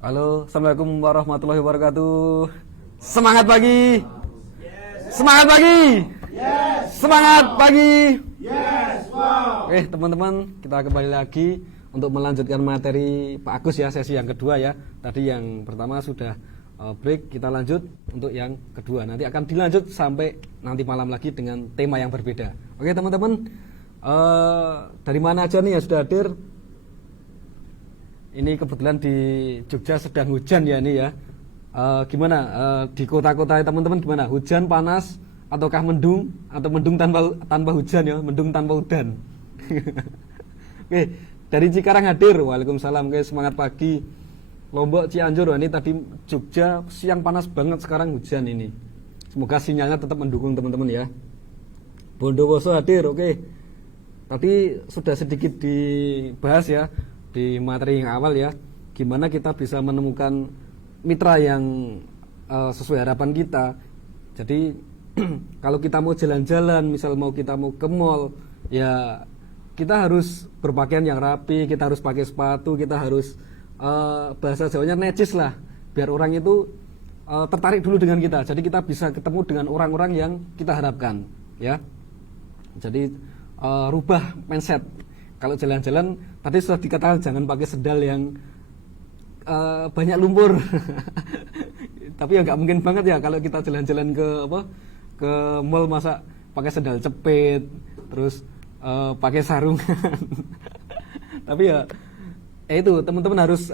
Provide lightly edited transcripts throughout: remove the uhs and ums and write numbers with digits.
Halo, assalamualaikum warahmatullahi wabarakatuh. Semangat pagi. Semangat pagi. Semangat pagi. Oke, teman-teman, kita kembali lagi untuk melanjutkan materi Pak Agus ya, sesi yang kedua ya. Tadi yang pertama sudah break, kita lanjut untuk yang kedua. Nanti akan dilanjut sampai nanti malam lagi dengan tema yang berbeda. Oke, teman-teman, dari mana aja nih yang sudah hadir? Ini kebetulan di Jogja sedang hujan ya ini ya. Gimana di kota-kota teman-teman gimana? Hujan, panas, ataukah mendung? Atau mendung tanpa hujan ya? Mendung tanpa udan. Oke, dari Cikarang hadir. Waalaikumsalam. Oke, semangat pagi. Lombok, Cianjur. Ini tadi Jogja siang panas banget, sekarang hujan ini. Semoga sinyalnya tetap mendukung teman-teman ya. Bondowoso hadir. Oke. Tadi sudah sedikit dibahas ya di materi yang awal ya, gimana kita bisa menemukan mitra yang sesuai harapan kita. Jadi kalau kita mau jalan-jalan, misal kita mau ke mall, ya kita harus berpakaian yang rapi, kita harus pakai sepatu, kita harus bahasa Jawanya necis lah, biar orang itu tertarik dulu dengan kita. Jadi kita bisa ketemu dengan orang-orang yang kita harapkan, ya. Jadi rubah mindset. Kalau jalan-jalan, tadi sudah dikatakan jangan pakai sendal yang banyak lumpur. Tapi ya nggak mungkin banget ya kalau kita jalan-jalan ke mall masa pakai sendal cepit, terus pakai sarungan. Tapi ya itu teman-teman harus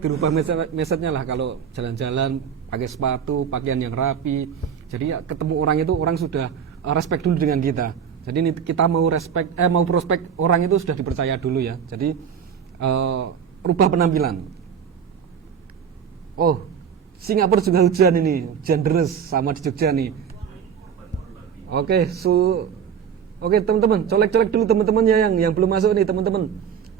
dirubah mindsetnya lah. Kalau jalan-jalan pakai sepatu, pakaian yang rapi. Jadi ya ketemu orang itu orang sudah respect dulu dengan kita. Jadi ini kita mau prospek orang itu sudah dipercaya dulu ya. Jadi rubah penampilan. Oh, Singapura juga hujan ini, hujan deres sama di Jogja nih. Oke, teman-teman, colek-colek dulu teman-teman ya yang belum masuk nih teman-teman.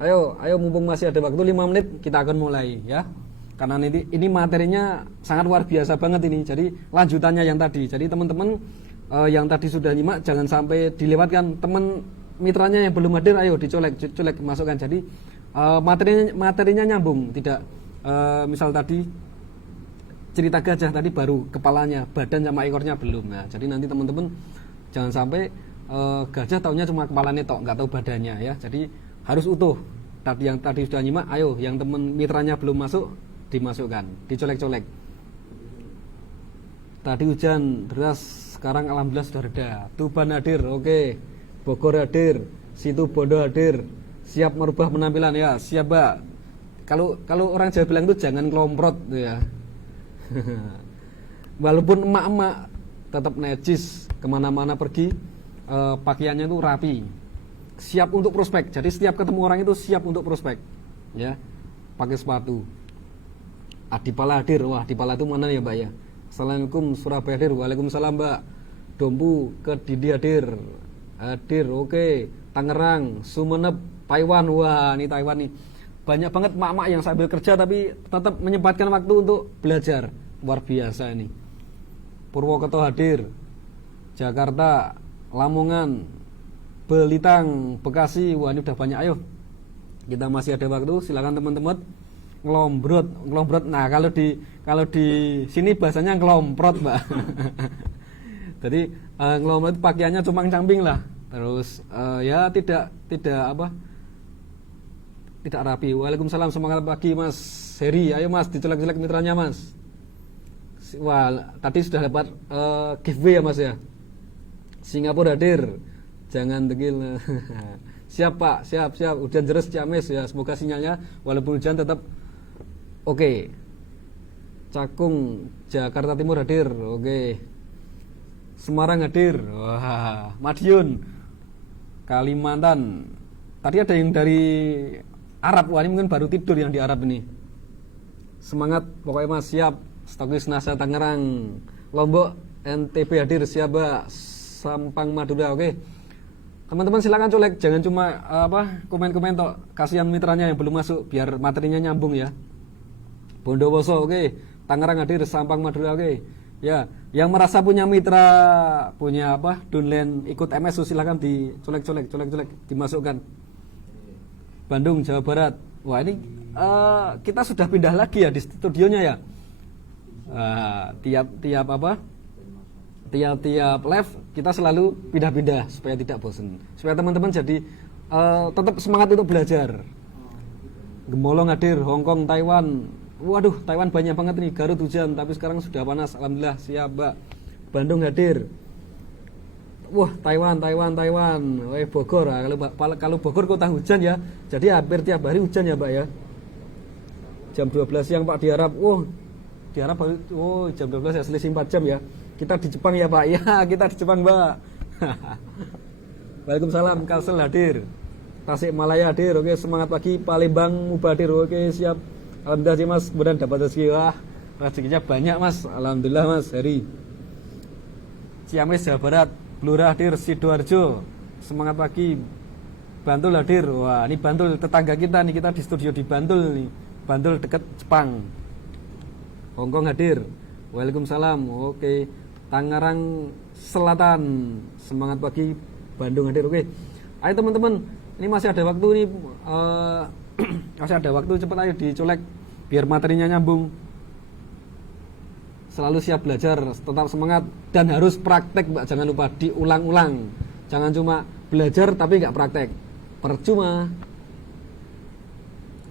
Ayo mumpung masih ada waktu 5 menit kita akan mulai ya. Karena ini materinya sangat luar biasa banget ini. Jadi lanjutannya yang tadi. Jadi teman-teman yang tadi sudah nyimak jangan sampai dilewatkan. Teman mitranya yang belum hadir ayo dicolek masukkan. Jadi materinya nyambung, tidak misal tadi cerita gajah tadi baru kepalanya, badan sama ekornya belum. Nah, jadi nanti teman-teman jangan sampai gajah taunya cuma kepalanya tok, nggak tahu badannya ya. Jadi harus utuh. Tadi yang tadi sudah nyimak, ayo yang teman mitranya belum masuk dimasukkan, dicolek-colek. Tadi hujan deras, sekarang alhamdulillah sudah reda. Tuban hadir, oke. Bogor hadir, Situ Bondo hadir. Siap merubah penampilan ya, siap Mbak. Kalau orang Jawa bilang itu jangan kelomprot ya. Walaupun emak-emak tetap necis, kemana-mana pergi pakaiannya itu rapi, siap untuk prospek. Jadi setiap ketemu orang itu siap untuk prospek ya. Pakai sepatu. Adipala hadir, wah Adipala itu mana ya Mbak ya? Assalamualaikum, Surabaya hadir. Waalaikumsalam Mbak. Dompu Kediri hadir, oke. Tangerang, Sumeneb, Taiwan. Wah ini Taiwan nih, banyak banget mak-mak yang sambil kerja tapi tetap menyempatkan waktu untuk belajar. Luar biasa ini. Purwokerto hadir, Jakarta, Lamongan, Belitang, Bekasi. Wah ini udah banyak. Ayo kita masih ada waktu, silakan teman-teman ngelombrot. Nah kalau di sini bahasanya ngelomprot Mbak. Jadi ngelomprot pakaiannya cumang-camping lah. Terus ya tidak rapi. Waalaikumsalam, semangat pagi Mas Heri. Ayo Mas dicolek-colek mitranya Mas. Wah tadi sudah dapat giveaway ya Mas ya. Singapura hadir, jangan degil. Siap Pak, siap. Hujan deres Ciamis ya, semoga sinyalnya walaupun hujan tetap oke. Cakung, Jakarta Timur hadir, oke. Semarang hadir, wah. Madiun, Kalimantan. Tadi ada yang dari Arab, wah ini mungkin baru tidur yang di Arab ini. Semangat, pokoknya Mas siap. Stokis Nasa Tangerang, Lombok, NTB hadir, siap Mbak. Sampang Madura, oke. Teman-teman silakan colek, jangan cuma komen-komen tok. Kasihan mitranya yang belum masuk biar materinya nyambung ya. Bondowoso, oke. Tangerang hadir, Sampang Madura, oke. Ya, yang merasa punya mitra, punya downline ikut MSU silakan dicolek-colek, dimasukkan. Bandung, Jawa Barat, Wah ini kita sudah pindah lagi ya di studionya ya. Tiap live kita selalu pindah-pindah supaya tidak bosan, supaya teman-teman jadi tetap semangat untuk belajar. Gemolong hadir, Hongkong, Taiwan. Waduh, Taiwan banyak banget nih. Garut hujan tapi sekarang sudah panas. Alhamdulillah, siap Mbak. Bandung hadir. Wah, Taiwan. Wah, Bogor. Kalau Bogor kota hujan ya. Jadi hampir tiap hari hujan ya, Mbak ya. Jam 12 siang Pak diharap. Diharap jam 12 ya, selisih 4 jam ya. Kita di Jepang ya, Pak. Ya, kita di Jepang, Mbak. Waalaikumsalam, Kalsel hadir. Tasikmalaya hadir. Oke, semangat pagi. Palembang Mubadir. Oke, siap. Alhamdulillah sih Mas, kemudian dapat rezeki. Wah, rezekinya banyak Mas. Alhamdulillah Mas, Heri. Ciamis Jawa Barat, Blora hadir. Sidoarjo, semangat pagi. Bantul hadir. Wah, ini Bantul tetangga kita nih, kita di studio di Bantul nih. Bantul dekat Jepang. Hongkong hadir. Waalaikumsalam. Oke. Tangerang Selatan, semangat pagi. Bandung hadir. Oke. Ayo teman-teman, ini masih ada waktu nih. Masih ada waktu, cepat ayo dicolek biar materinya nyambung. Selalu siap belajar, tetap semangat dan harus praktek Mbak, jangan lupa diulang-ulang. Jangan cuma belajar tapi nggak praktek, percuma.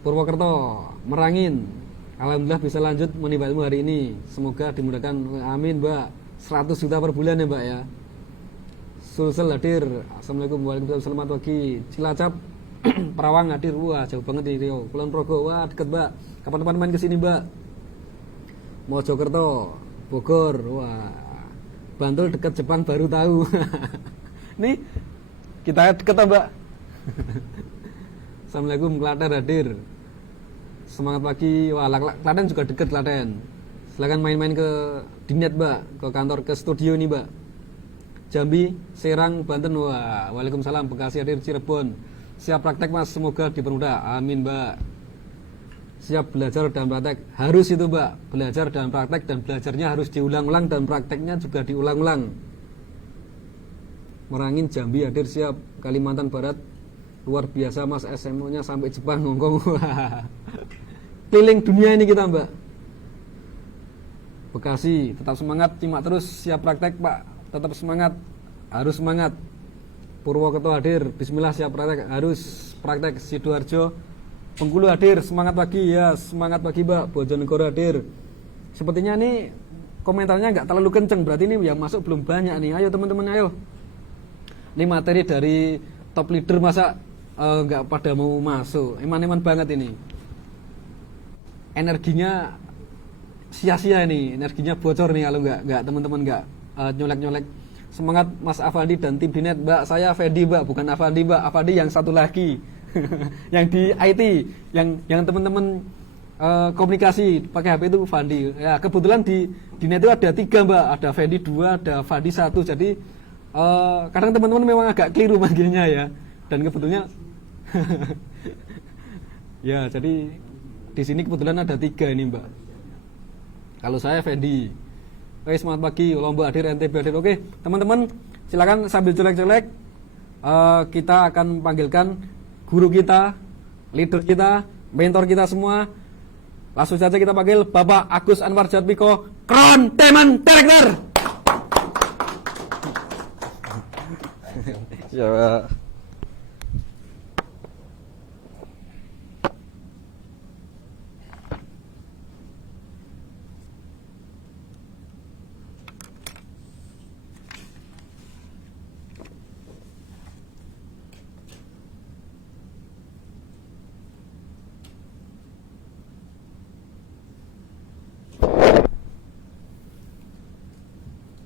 Purwokerto, Merangin, alhamdulillah bisa lanjut menimba ilmu hari ini. Semoga dimudahkan, amin Mbak. 100 juta per bulan ya Mbak ya. Sulsel hadir. Assalamualaikum, waalaikumsalam, selamat pagi. Cilacap, Perawang hadir. Wah, jauh banget nih Rio. Kulon Progo, wah deket Mbak. Kapan-kapan main kesini Mbak. Mojokerto, Bogor, wah. Bantul dekat Jepang baru tahu. Nih kita deket Mbak. Assalamualaikum, Klaten hadir. Semangat pagi. Wah, Klaten juga deket Klaten. Silakan main-main ke Dinet Mbak, ke kantor, ke studio nih Mbak. Jambi, Serang, Banten. Wah, waalaikumsalam. Bekasi hadir. Cirebon, siap praktek Mas, semoga dipermudah, amin Mbak. Siap belajar dan praktek, harus itu Mbak, belajar dan praktek, dan belajarnya harus diulang-ulang dan prakteknya juga diulang-ulang. Merangin, Jambi hadir, siap. Kalimantan Barat, luar biasa Mas, SMO nya sampai Jepang, Hongkong. Keliling dunia ini kita Mbak. Bekasi, tetap semangat, simak terus, siap praktek Pak, tetap semangat, harus semangat. Purwokerto hadir, bismillah, siap praktek, harus praktek. Sidoarjo, Bengkulu hadir, semangat pagi ya, semangat pagi Mbak. Bojonegoro hadir. Sepertinya nih komentarnya nggak terlalu kenceng, berarti ini yang masuk belum banyak nih. Ayo teman-teman, ayo. Ini materi dari top leader, masa nggak pada mau masuk? Eman-eman banget ini. Energinya sia-sia ini, energinya bocor nih kalau nggak teman-teman nggak nyolek-nyolek. Semangat Mas Afandi dan tim Dinet. Mbak, saya Fendi Mbak, bukan Afandi Mbak. Afandi yang satu lagi. Yang di IT, yang teman-teman komunikasi pakai HP itu Fandi. Ya, kebetulan di Dinet itu ada 3 Mbak, ada Fendi 2, ada Fandi 1. Jadi kadang teman-teman memang agak keliru manggilnya ya. Dan kebetulannya ya, jadi di sini kebetulan ada 3 ini Mbak. Kalau saya Fendi. Oke, semangat pagi, lomba hadir, NTB hadir. Oke, teman-teman silakan sambil jelek-jelek kita akan panggilkan guru kita, leader kita, mentor kita semua. Langsung saja kita panggil Bapak Agus Anwar Jatmiko, Kron Teman Director. Ya.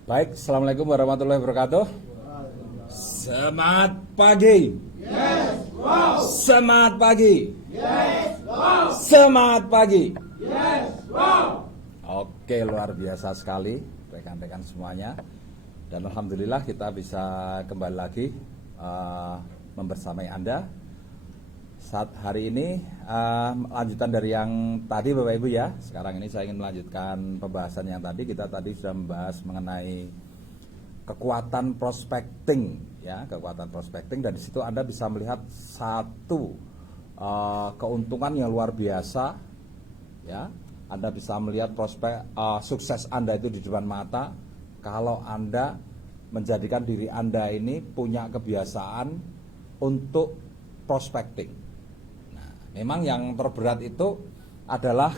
Baik, Assalamualaikum warahmatullahi wabarakatuh. Semangat pagi. Yes, wow. Semangat pagi. Yes, wow. Semangat pagi. Yes, wow. Oke, luar biasa sekali rekan-rekan semuanya. Dan alhamdulillah kita bisa kembali lagi membersamai Anda. Saat hari ini lanjutan dari yang tadi Bapak Ibu ya. Sekarang ini saya ingin melanjutkan pembahasan yang tadi. Kita tadi sudah membahas mengenai kekuatan prospecting ya, kekuatan prospecting, dan di situ Anda bisa melihat satu keuntungan yang luar biasa, ya. Anda bisa melihat prospek sukses Anda itu di depan mata kalau Anda menjadikan diri Anda ini punya kebiasaan untuk prospecting. Nah, memang yang terberat itu adalah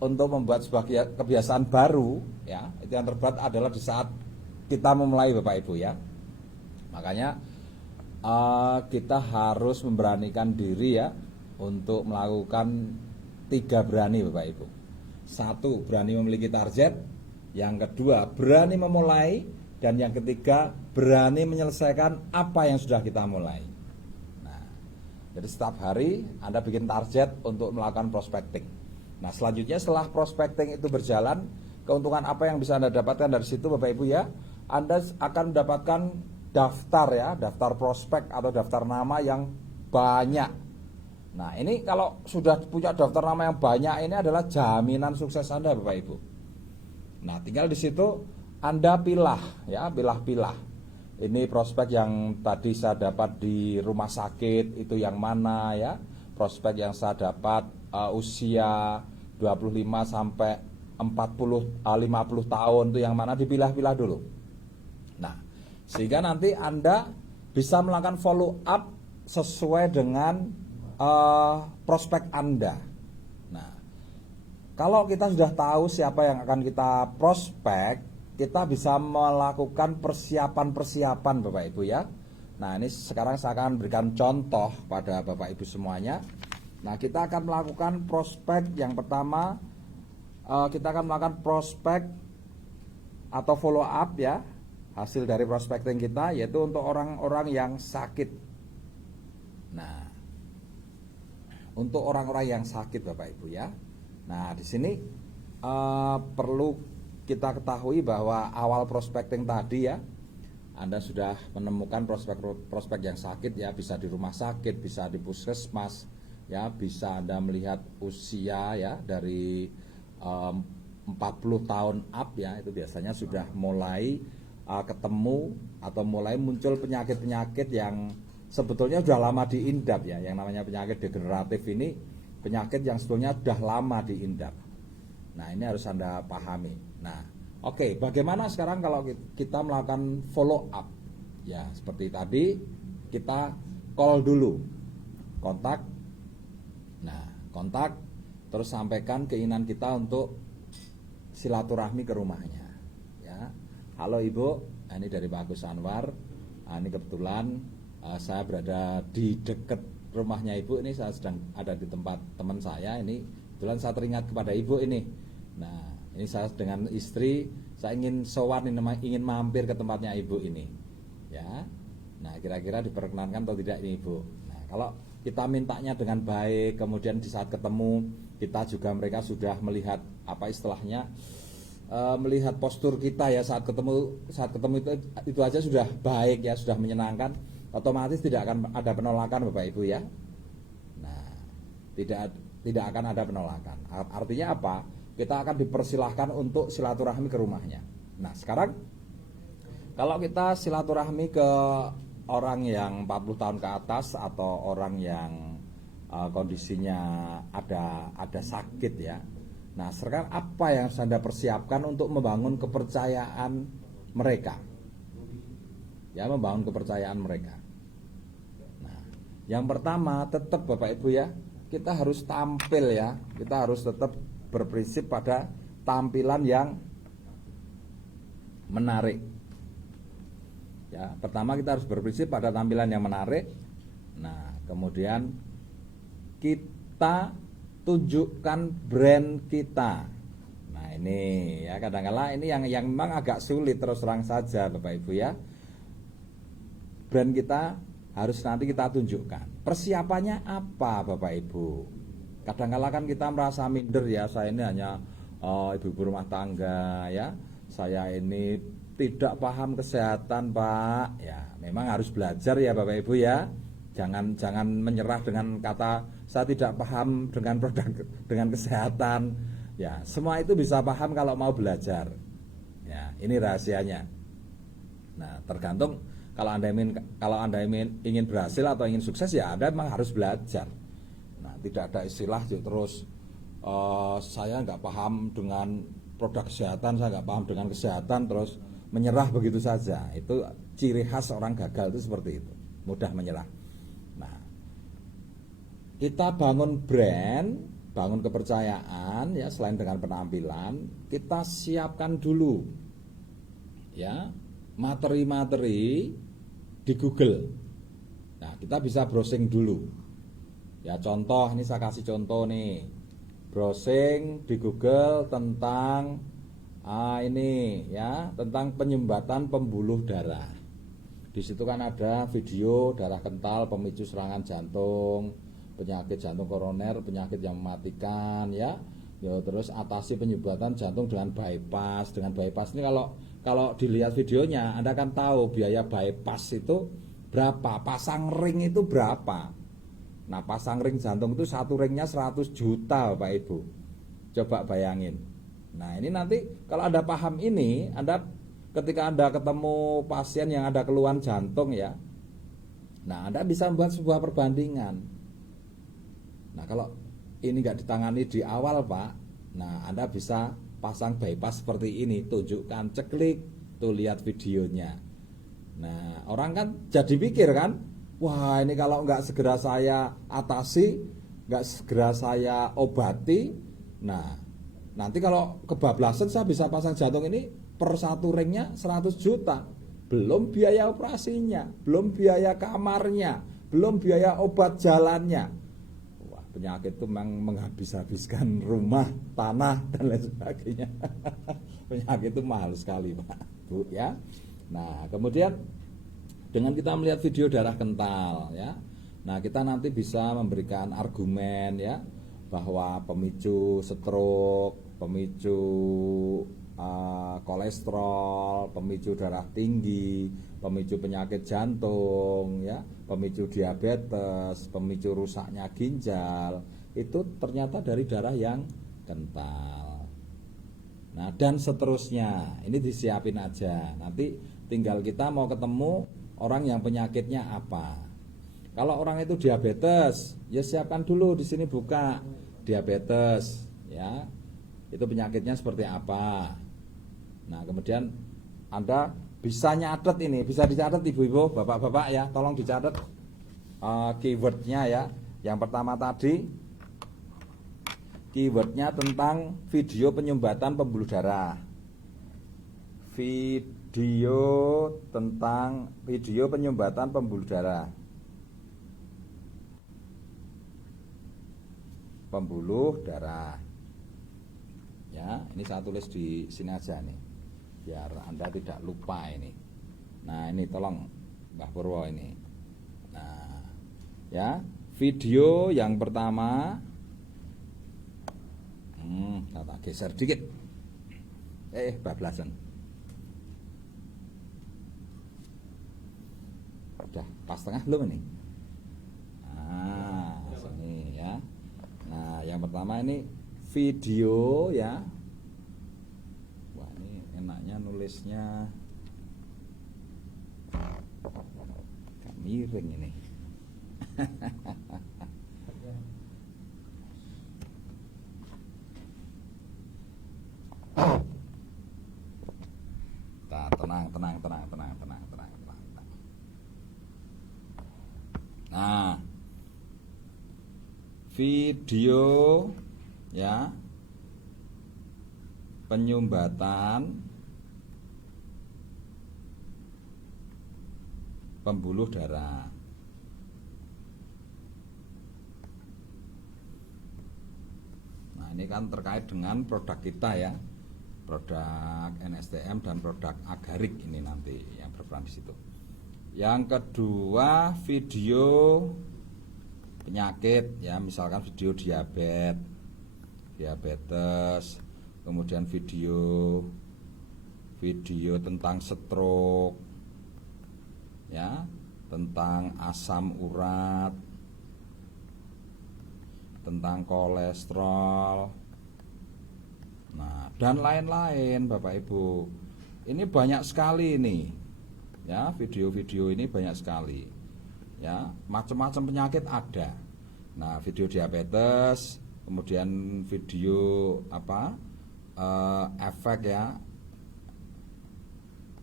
untuk membuat sebuah kebiasaan baru, ya. Itu yang terberat adalah di saat kita memulai, Bapak Ibu, ya. Makanya kita harus memberanikan diri, ya, untuk melakukan 3 berani, Bapak Ibu. 1, berani memiliki target. Yang kedua, berani memulai. Dan yang ketiga, berani menyelesaikan apa yang sudah kita mulai. Nah, jadi setiap hari Anda bikin target untuk melakukan prospecting. Nah, selanjutnya setelah prospecting itu berjalan, keuntungan apa yang bisa Anda dapatkan dari situ, Bapak Ibu, ya? Anda akan mendapatkan daftar, ya, daftar prospek atau daftar nama yang banyak. Nah, ini kalau sudah punya daftar nama yang banyak, ini adalah jaminan sukses Anda, Bapak Ibu. Nah, tinggal di situ Anda pilah, ya, pilah-pilah. Ini prospek yang tadi saya dapat di rumah sakit itu yang mana, ya? Prospek yang saya dapat usia 25 sampai 50 tahun itu yang mana, dipilah-pilah dulu. Nah, sehingga nanti Anda bisa melakukan follow up sesuai dengan prospek Anda. Nah, kalau kita sudah tahu siapa yang akan kita prospek, kita bisa melakukan persiapan-persiapan, Bapak Ibu, ya. Nah, ini sekarang saya akan berikan contoh pada Bapak Ibu semuanya. Nah, kita akan melakukan prospek yang pertama, kita akan melakukan prospek atau follow up, ya, hasil dari prospecting kita, yaitu untuk orang-orang yang sakit. Nah, untuk orang-orang yang sakit, Bapak Ibu, ya. Nah, di sini perlu kita ketahui bahwa awal prospecting tadi, ya, Anda sudah menemukan prospek yang sakit, ya, bisa di rumah sakit, bisa di puskesmas, ya, bisa Anda melihat usia, ya, dari 40 tahun up, ya, itu biasanya sudah mulai ketemu atau mulai muncul penyakit-penyakit yang sebetulnya sudah lama diindap, ya. Yang namanya penyakit degeneratif ini penyakit yang sebetulnya sudah lama diindap. Nah, ini harus Anda pahami. Nah, oke, bagaimana sekarang kalau kita melakukan follow up? Ya, seperti tadi kita call dulu, kontak. Nah, kontak, terus sampaikan keinginan kita untuk silaturahmi ke rumahnya, ya. Halo Ibu, ini dari Pak Agus Anwar. Ini kebetulan saya berada di dekat rumahnya Ibu. Ini saya sedang ada di tempat teman saya. Ini kebetulan saya teringat kepada Ibu ini. Nah, ini saya dengan istri, saya ingin sowan, ingin mampir ke tempatnya Ibu ini, ya. Nah, kira-kira diperkenankan atau tidak ini Ibu. Nah, kalau kita mintanya dengan baik, kemudian di saat ketemu kita juga, mereka sudah melihat apa istilahnya, melihat postur kita, ya, saat ketemu itu aja sudah baik, ya, sudah menyenangkan, otomatis tidak akan ada penolakan, Bapak Ibu, ya. Nah, tidak akan ada penolakan. Artinya apa? Kita akan dipersilahkan untuk silaturahmi ke rumahnya. Nah, sekarang kalau kita silaturahmi ke orang yang 40 tahun ke atas atau orang yang kondisinya ada sakit, ya. Nah, sekarang apa yang harus Anda persiapkan untuk membangun kepercayaan mereka? Ya, membangun kepercayaan mereka. Nah, yang pertama tetap, Bapak Ibu, ya, kita harus tampil, ya. Kita harus tetap berprinsip pada tampilan yang menarik. Ya, pertama kita harus berprinsip pada tampilan yang menarik. Nah, kemudian kita tunjukkan brand kita. Nah, ini, ya, kadang-kala ini yang memang agak sulit, terus terang saja, Bapak Ibu, ya. Brand kita harus nanti kita tunjukkan. Persiapannya apa, Bapak Ibu? Kadang-kala kan kita merasa minder, ya, saya ini hanya ibu-ibu rumah tangga, ya. Saya ini tidak paham kesehatan, Pak. Ya, memang harus belajar, ya, Bapak Ibu, ya. Jangan menyerah dengan kata saya tidak paham dengan kesehatan. Ya, semua itu bisa paham kalau mau belajar. Ya, ini rahasianya. Nah, tergantung kalau Anda ingin berhasil atau ingin sukses, ya, Anda memang harus belajar. tidak ada istilah terus saya nggak paham dengan produk kesehatan, saya nggak paham dengan kesehatan terus menyerah begitu saja. Itu ciri khas orang gagal itu seperti itu, mudah menyerah. Nah, kita bangun brand, bangun kepercayaan ya, selain dengan penampilan, kita siapkan dulu ya materi-materi di Google. Nah, kita bisa browsing dulu. Ya, contoh, ini saya kasih contoh nih. Browsing di Google tentang ini ya, tentang penyumbatan pembuluh darah. Di situ kan ada video darah kental pemicu serangan jantung, penyakit jantung koroner, penyakit yang mematikan ya. Ya, terus atasi penyumbatan jantung dengan bypass. Dengan bypass ini kalau dilihat videonya, Anda kan tahu biaya bypass itu berapa, pasang ring itu berapa. Nah, pasang ring jantung itu satu ringnya 100 juta Bapak Ibu. Coba bayangin. Nah, ini nanti kalau Anda paham ini, Anda ketika Anda ketemu pasien yang ada keluhan jantung ya, nah Anda bisa membuat sebuah perbandingan. Nah, kalau ini nggak ditangani di awal Pak, nah Anda bisa pasang bypass seperti ini, tunjukkan, ceklik, tuh lihat videonya. Nah, orang kan jadi pikir kan, wah ini kalau nggak segera saya atasi, nggak segera saya obati, nah nanti kalau kebablasan saya bisa pasang jantung ini per satu ringnya 100 juta. Belum biaya operasinya, belum biaya kamarnya, belum biaya obat jalannya. Penyakit itu memang menghabis-habiskan rumah, tanah, dan lain sebagainya. Penyakit itu mahal sekali Pak, Bu ya. Nah, kemudian dengan kita melihat video darah kental ya, nah kita nanti bisa memberikan argumen ya, bahwa pemicu stroke, pemicu kolesterol, pemicu darah tinggi, pemicu penyakit jantung ya, pemicu diabetes, pemicu rusaknya ginjal, itu ternyata dari darah yang kental. Nah, dan seterusnya. Ini disiapin aja. Nanti tinggal kita mau ketemu orang yang penyakitnya apa. Kalau orang itu diabetes, ya siapkan dulu di sini buka diabetes ya. Itu penyakitnya seperti apa. Nah, kemudian Anda bisa nyatet ini, bisa dicatat ibu-ibu, bapak-bapak ya, tolong dicatat keywordnya ya. Yang pertama tadi keywordnya tentang video penyumbatan pembuluh darah. Video tentang video penyumbatan pembuluh darah. Pembuluh darah. Ya, ini saya tulis di sini aja nih, biar Anda tidak lupa ini. Nah, ini tolong Mbah Purwo ini. Nah, ya, video yang pertama. Tak geser dikit. Bablasan. Udah pas tengah belum ini? Nah, sini ya. Nah, yang pertama ini video ya. Wah, ini enaknya nulisnya agak miring ini. Tenang. Nah, video ya penyumbatan pembuluh darah. Nah, ini kan terkait dengan produk kita ya, produk NSTM dan produk Agarik ini nanti yang berperan di situ. Yang kedua, video penyakit ya, misalkan video diabetes, kemudian video tentang stroke ya, tentang asam urat, tentang kolesterol, nah dan lain-lain Bapak Ibu. Ini banyak sekali nih ya, video-video ini banyak sekali ya, macam-macam penyakit ada. Nah, video diabetes, kemudian video apa? Efek ya.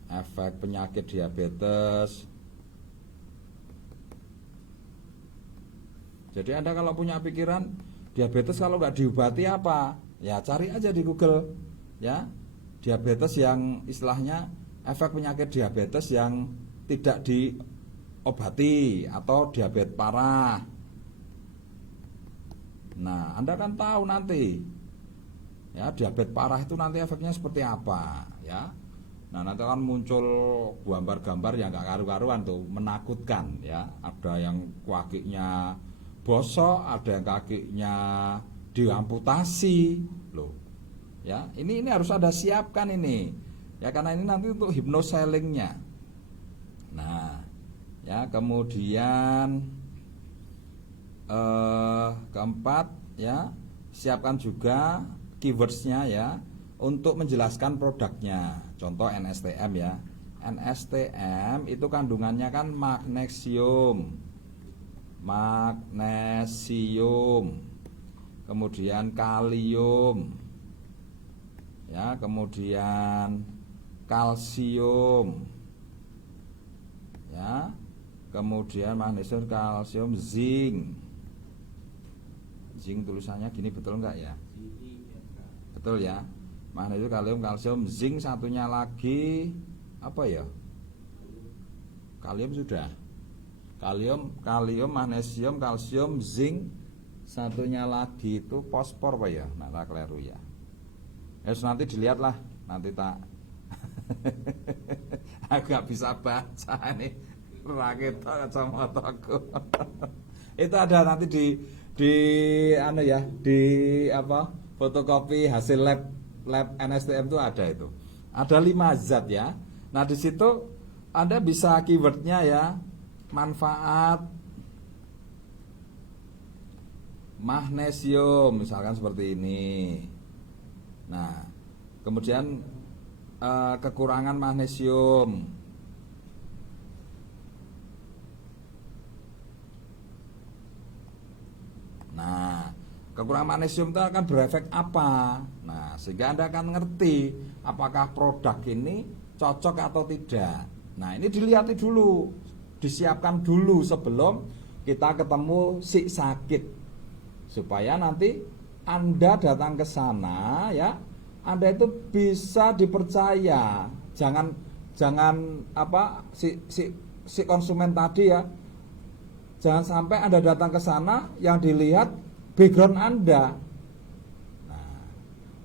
Efek penyakit diabetes. Jadi Anda kalau punya pikiran diabetes kalau nggak diobati apa? Ya cari aja di Google ya. Diabetes yang istilahnya efek penyakit diabetes yang tidak diobati atau diabetes parah. Nah, Anda kan tahu nanti ya diabetes parah itu nanti efeknya seperti apa ya. Nah, nanti akan muncul gambar-gambar yang gak karu-karuan tuh, menakutkan ya. Ada yang kakinya bosok, ada yang kakinya diamputasi loh. Ya, ini harus ada siapkan ini. Ya, karena ini nanti untuk hypnoselingnya. Nah, ya kemudian keempat ya, siapkan juga keywordsnya ya untuk menjelaskan produknya. Contoh NSTM ya. NSTM itu kandungannya kan magnesium. Kemudian kalium. Ya, kemudian kalsium. Ya. Kemudian magnesium, kalsium, zinc. Zinc tulisannya gini betul enggak ya? Betul ya. Magnesium, kalium, kalsium, zinc, satunya lagi apa ya? Kalium sudah. Kalium, magnesium, kalsium, zinc, satunya lagi itu fosfor Pak ya? Nah, tak keliru ya. Terus nanti dilihatlah, nanti tak agak bisa baca nih. Rakit kacamataku. Itu ada nanti di anu ya, di apa? Fotokopi hasil lab NSTM itu ada itu. Ada 5 zat ya. Nah, di situ Anda bisa keywordnya ya, manfaat magnesium misalkan seperti ini. Nah, kemudian kekurangan magnesium. Nah, kekurangan magnesium itu akan berefek apa? Nah, sehingga Anda akan ngerti apakah produk ini cocok atau tidak. Nah, ini dilihat dulu, disiapkan dulu sebelum kita ketemu si sakit. Supaya nanti Anda datang ke sana ya, Anda itu bisa dipercaya. Jangan apa si konsumen tadi ya. Jangan sampai Anda datang ke sana yang dilihat background Anda. Nah,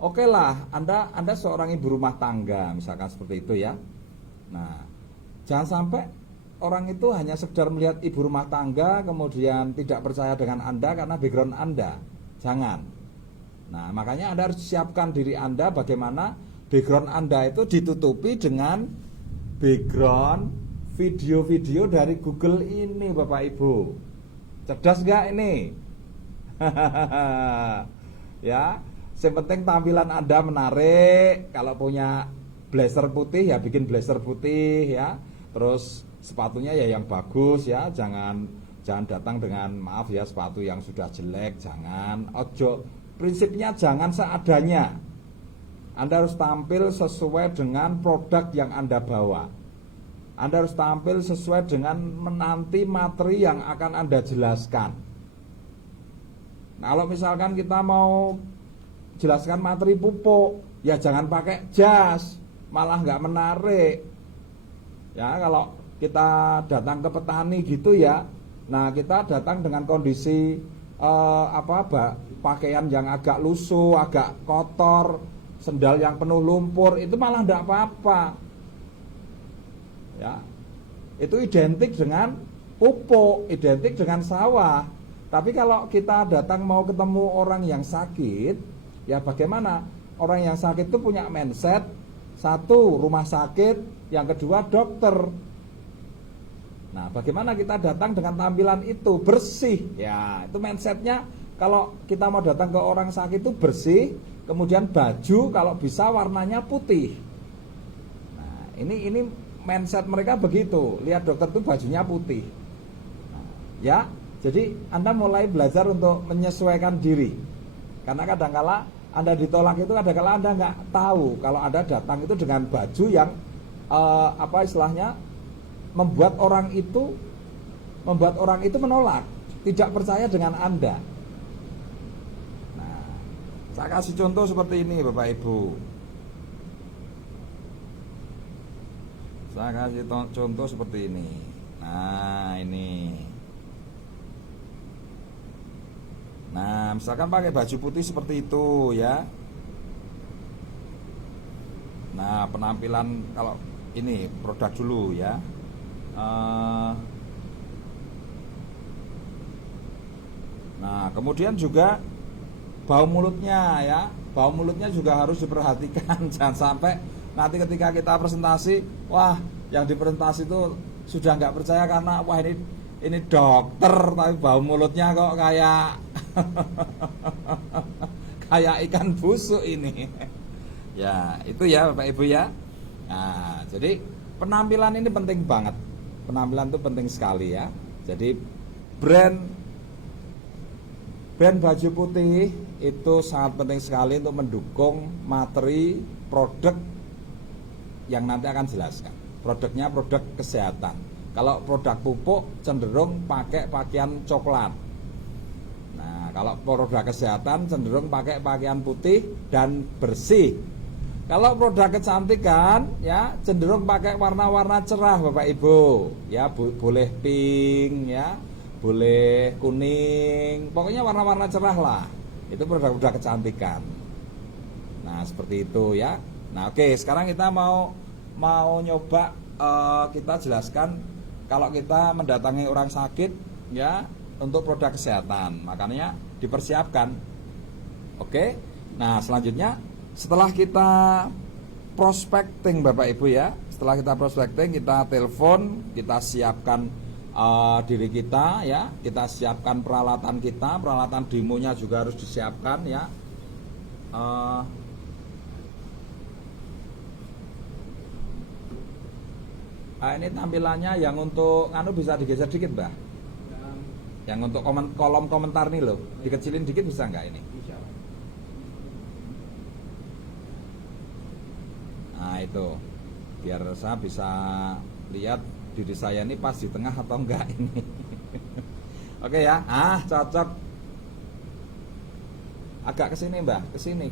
oke lah, Anda seorang ibu rumah tangga misalkan seperti itu ya. Nah, jangan sampai orang itu hanya sekedar melihat ibu rumah tangga kemudian tidak percaya dengan Anda karena background Anda. Jangan. Nah, makanya Anda harus siapkan diri Anda bagaimana background Anda itu ditutupi dengan background video-video dari Google ini Bapak Ibu. Cerdas gak ini? Ya, yang penting tampilan Anda menarik. Kalau punya blazer putih ya bikin blazer putih ya. Terus sepatunya ya yang bagus ya. Jangan datang dengan maaf ya sepatu yang sudah jelek, jangan. Ojo, prinsipnya jangan seadanya. Anda harus tampil sesuai dengan produk yang Anda bawa. Anda harus tampil sesuai dengan menanti materi yang akan Anda jelaskan. Nah, kalau misalkan kita mau jelaskan materi pupuk, ya jangan pakai jas, malah nggak menarik. Ya, kalau kita datang ke petani gitu ya, nah kita datang dengan kondisi pakaian yang agak lusuh, agak kotor, sendal yang penuh lumpur, itu malah nggak apa-apa. Ya, itu identik dengan pupuk, identik dengan sawah. Tapi kalau kita datang mau ketemu orang yang sakit, ya bagaimana? Orang yang sakit itu punya mindset, satu rumah sakit, yang kedua dokter. Nah, bagaimana kita datang dengan tampilan itu bersih? Ya, itu mindsetnya. Kalau kita mau datang ke orang sakit itu bersih, kemudian baju kalau bisa warnanya putih. Nah, ini mindset mereka begitu. Lihat dokter itu bajunya putih. Nah, ya, Jadi Anda mulai belajar untuk menyesuaikan diri. Karena kadangkala Anda ditolak itu kadangkala Anda nggak tahu kalau Anda datang itu dengan baju yang apa istilahnya membuat orang itu menolak, tidak percaya dengan Anda. Nah, saya kasih contoh seperti ini Bapak Ibu. Saya kasih contoh seperti ini. Nah, ini. Nah, misalkan pakai baju putih seperti itu ya. Nah, penampilan kalau ini produk dulu ya. Nah, kemudian juga bau mulutnya ya. Bau mulutnya juga harus diperhatikan. Jangan sampai nanti ketika kita presentasi, wah, yang dipresentasi itu sudah nggak percaya karena wah ini dokter tapi bau mulutnya kok kayak kayak ikan busuk ini. Ya, itu ya Bapak Ibu ya. Nah, jadi penampilan ini penting banget. Penampilan itu penting sekali ya. Jadi brand baju putih itu sangat penting sekali untuk mendukung materi produk yang nanti akan jelaskan. Produknya produk kesehatan. Kalau produk pupuk cenderung pakai pakaian coklat. Nah, kalau produk kesehatan cenderung pakai pakaian putih dan bersih. Kalau produk kecantikan ya cenderung pakai warna-warna cerah Bapak Ibu. Ya boleh pink ya, boleh kuning. Pokoknya warna-warna cerah lah. Itu produk-produk kecantikan. Nah, seperti itu ya. Nah, oke, sekarang kita mau nyoba kita jelaskan kalau kita mendatangi orang sakit ya untuk produk kesehatan, makanya dipersiapkan. Oke. Nah, selanjutnya setelah kita prospecting Bapak Ibu ya, setelah kita prospecting kita telepon, kita siapkan diri kita ya, kita siapkan peralatan kita, peralatan demonya juga harus disiapkan ya. Ini tampilannya yang untuk bisa digeser dikit Mbah. Yang untuk kolom komentar nih loh, dikecilin dikit bisa nggak ini? Bisa. Nah itu, biar saya bisa lihat diri saya ini pas di tengah atau enggak ini. Oke ya, cocok. Agak kesini Mbah, kesini.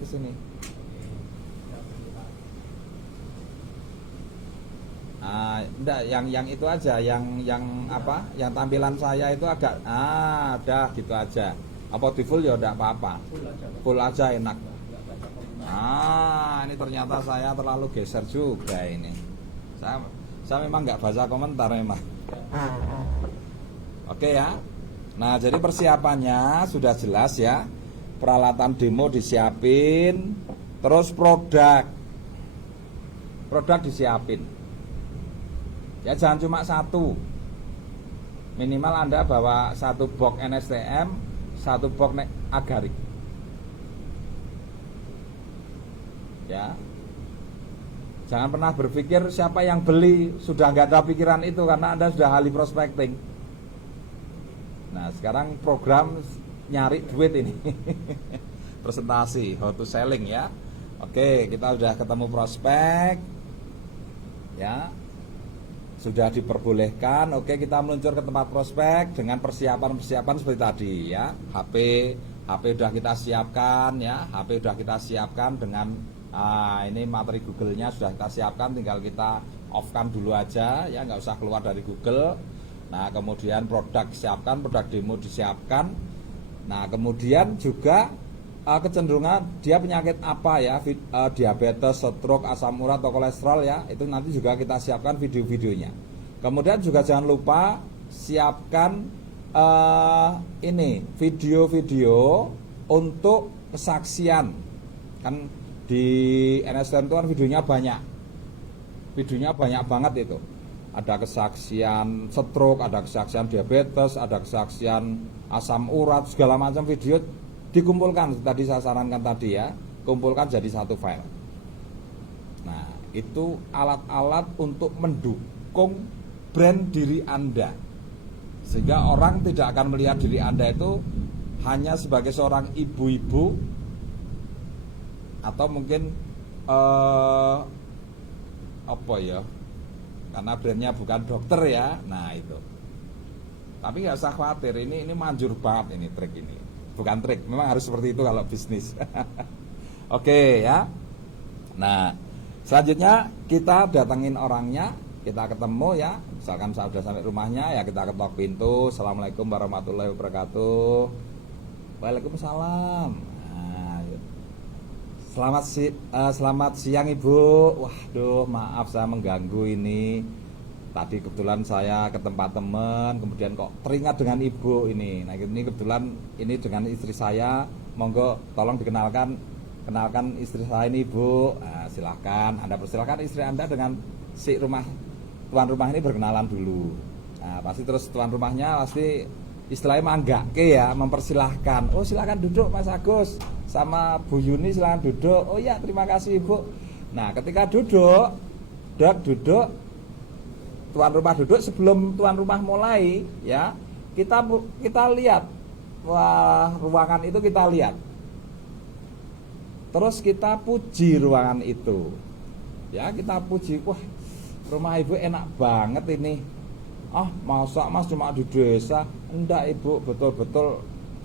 Enggak, yang itu aja, yang apa? Yang tampilan saya itu agak udah gitu aja. Apa di full ya enggak apa-apa. Full aja enak. Ini ternyata saya terlalu geser juga ini. Saya memang nggak baca komentar memang. Oke ya. Nah, jadi persiapannya sudah jelas ya. Peralatan demo disiapin, terus produk disiapin. Ya jangan cuma satu. Minimal Anda bawa satu box NSTM, satu box Agarik. Ya. Jangan pernah berpikir siapa yang beli, sudah nggak ada pikiran itu karena Anda sudah ahli prospecting. Nah, sekarang program nyari duit ini. Presentasi how to selling ya. Oke, kita sudah ketemu prospek. Ya. Sudah diperbolehkan. Oke, kita meluncur ke tempat prospek dengan persiapan seperti tadi ya. HP sudah kita siapkan ya. HP sudah kita siapkan dengan ini materi Google-nya sudah kita siapkan, tinggal kita off-kan dulu aja ya, nggak usah keluar dari Google. Nah, kemudian produk disiapkan, produk demo disiapkan. Nah, kemudian juga kecenderungan dia penyakit apa ya, diabetes, stroke, asam urat atau kolesterol ya, itu nanti juga kita siapkan video-videonya. Kemudian juga jangan lupa siapkan ini video-video untuk kesaksian. Kan di NSTM itu kan videonya banyak banget itu. Ada kesaksian stroke, ada kesaksian diabetes, ada kesaksian asam urat, segala macam video dikumpulkan. Tadi saya sarankan tadi ya, kumpulkan jadi satu file. Nah, itu alat-alat untuk mendukung brand diri Anda. Sehingga orang tidak akan melihat diri Anda itu hanya sebagai seorang ibu-ibu atau mungkin apa ya, karena brandnya bukan dokter ya. Nah itu. Tapi nggak usah khawatir, ini manjur banget ini trik ini. Bukan trik, memang harus seperti itu kalau bisnis. Oke ya. Nah, selanjutnya kita datangin orangnya, kita ketemu ya. Misalkan saya sudah sampai rumahnya ya, kita ketok pintu. Assalamualaikum warahmatullahi wabarakatuh. Waalaikumsalam. Nah, selamat siang Ibu. Waduh, maaf saya mengganggu ini. Tadi kebetulan saya ke tempat teman, kemudian kok teringat dengan Ibu ini. Nah, ini kebetulan ini dengan istri saya. Monggo tolong kenalkan istri saya ini Ibu. Nah, silahkan Anda persilahkan istri Anda dengan si tuan rumah ini berkenalan dulu. Nah, pasti terus tuan rumahnya pasti istilahnya manggake ya, mempersilahkan. Oh, silakan duduk Mas Agus, sama Bu Yuni silakan duduk. Oh ya, terima kasih Ibu. Nah, ketika duduk, tuan rumah duduk, sebelum tuan rumah mulai ya, kita lihat, wah, ruangan itu kita lihat. Terus kita puji ruangan itu. Ya, kita puji, wah, rumah Ibu enak banget ini. Ah, masa Mas cuma di desa? Enggak Ibu, betul-betul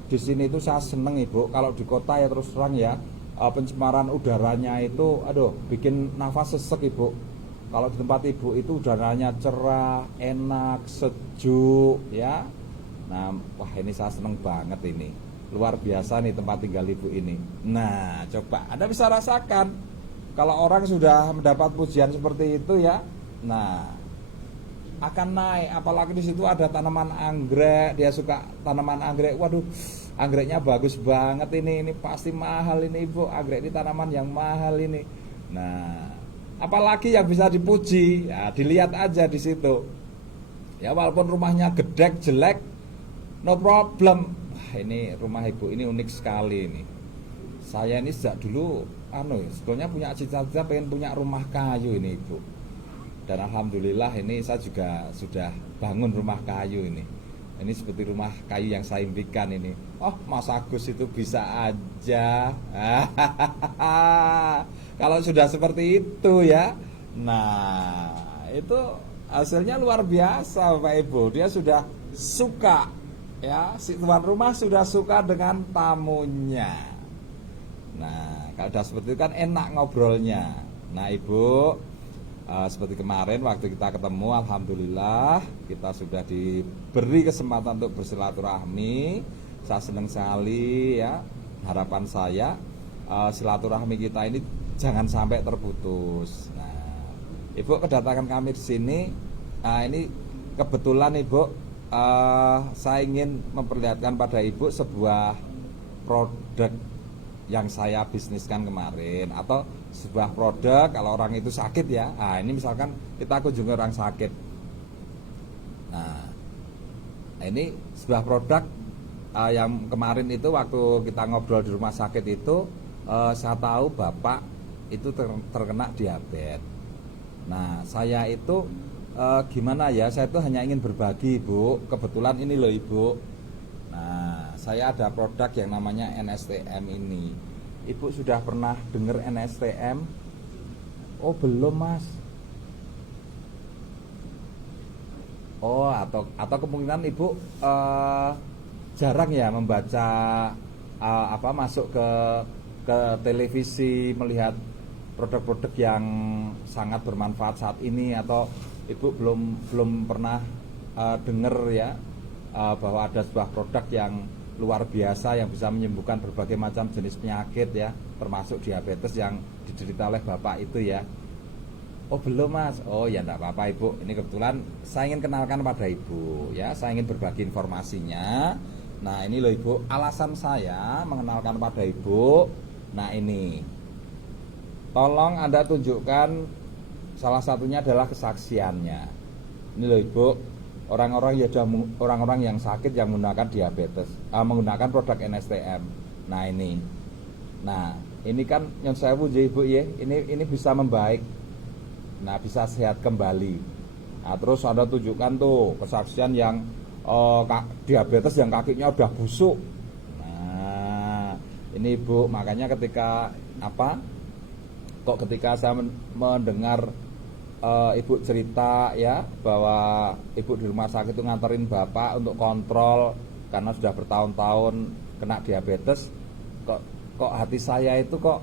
di sini itu saya seneng Ibu. Kalau di kota ya terus terang ya, pencemaran udaranya itu aduh bikin nafas sesek Ibu. Kalau di tempat Ibu itu udaranya cerah, enak, sejuk ya. Nah, wah ini saya seneng banget ini. Luar biasa nih tempat tinggal Ibu ini. Nah, coba Anda bisa rasakan kalau orang sudah mendapat pujian seperti itu ya. Nah, akan naik, apalagi di situ ada tanaman anggrek, dia suka tanaman anggrek. Waduh, anggreknya bagus banget ini pasti mahal ini Ibu, anggrek ini tanaman yang mahal ini. Nah, apalagi yang bisa dipuji, ya dilihat aja di situ. Ya walaupun rumahnya gedek jelek, no problem. Wah, ini rumah Ibu ini unik sekali ini. Saya ini sejak dulu sebetulnya punya cita-cita pengen punya rumah kayu ini Ibu. Dan alhamdulillah ini saya juga sudah bangun rumah kayu ini. Ini seperti rumah kayu yang saya impikan ini. Oh, Mas Agus itu bisa aja. Kalau sudah seperti itu ya. Nah, itu hasilnya luar biasa Bapak Ibu. Dia sudah suka ya, si tuan rumah sudah suka dengan tamunya. Nah, kalau sudah seperti itu kan enak ngobrolnya. Nah, Ibu, seperti kemarin waktu kita ketemu, alhamdulillah kita sudah diberi kesempatan untuk bersilaturahmi. Saya senang sekali ya. Harapan saya silaturahmi kita ini jangan sampai terputus. Nah, Ibu kedatangan kami di sini. Nah, ini kebetulan Ibu, saya ingin memperlihatkan pada Ibu sebuah produk yang saya bisniskan kemarin, atau sebuah produk kalau orang itu sakit ya. Nah, ini misalkan kita kunjungi orang sakit. Nah, ini sebuah produk yang kemarin itu waktu kita ngobrol di rumah sakit itu, saya tahu Bapak itu terkena diabetes. Nah, saya itu gimana ya, saya itu hanya ingin berbagi Ibu. Kebetulan ini loh Ibu. Nah, saya ada produk yang namanya NSTM ini. Ibu sudah pernah dengar NSTM? Oh, belum Mas. Oh, atau kemungkinan Ibu jarang ya membaca masuk ke televisi melihat produk-produk yang sangat bermanfaat saat ini, atau Ibu belum pernah dengar ya bahwa ada sebuah produk yang luar biasa yang bisa menyembuhkan berbagai macam jenis penyakit ya, termasuk diabetes yang diderita oleh Bapak itu ya. Oh, belum Mas. Oh ya, enggak apa-apa Ibu. Ini kebetulan saya ingin kenalkan pada Ibu ya, saya ingin berbagi informasinya. Nah, ini loh Ibu, alasan saya mengenalkan pada Ibu. Nah, ini tolong Anda tunjukkan, salah satunya adalah kesaksiannya. Ini loh Ibu, orang-orang yang sakit yang menggunakan diabetes, menggunakan produk NSTM. Nah, ini kan yang saya puji Ibu ya, ini bisa membaik. Nah, bisa sehat kembali. Nah, terus Anda tunjukkan tuh kesaksian yang diabetes yang kakinya udah busuk. Nah, ini Ibu, makanya ketika ketika saya mendengar Ibu cerita ya bahwa Ibu di rumah sakit itu nganterin Bapak untuk kontrol karena sudah bertahun-tahun kena diabetes, kok hati saya itu kok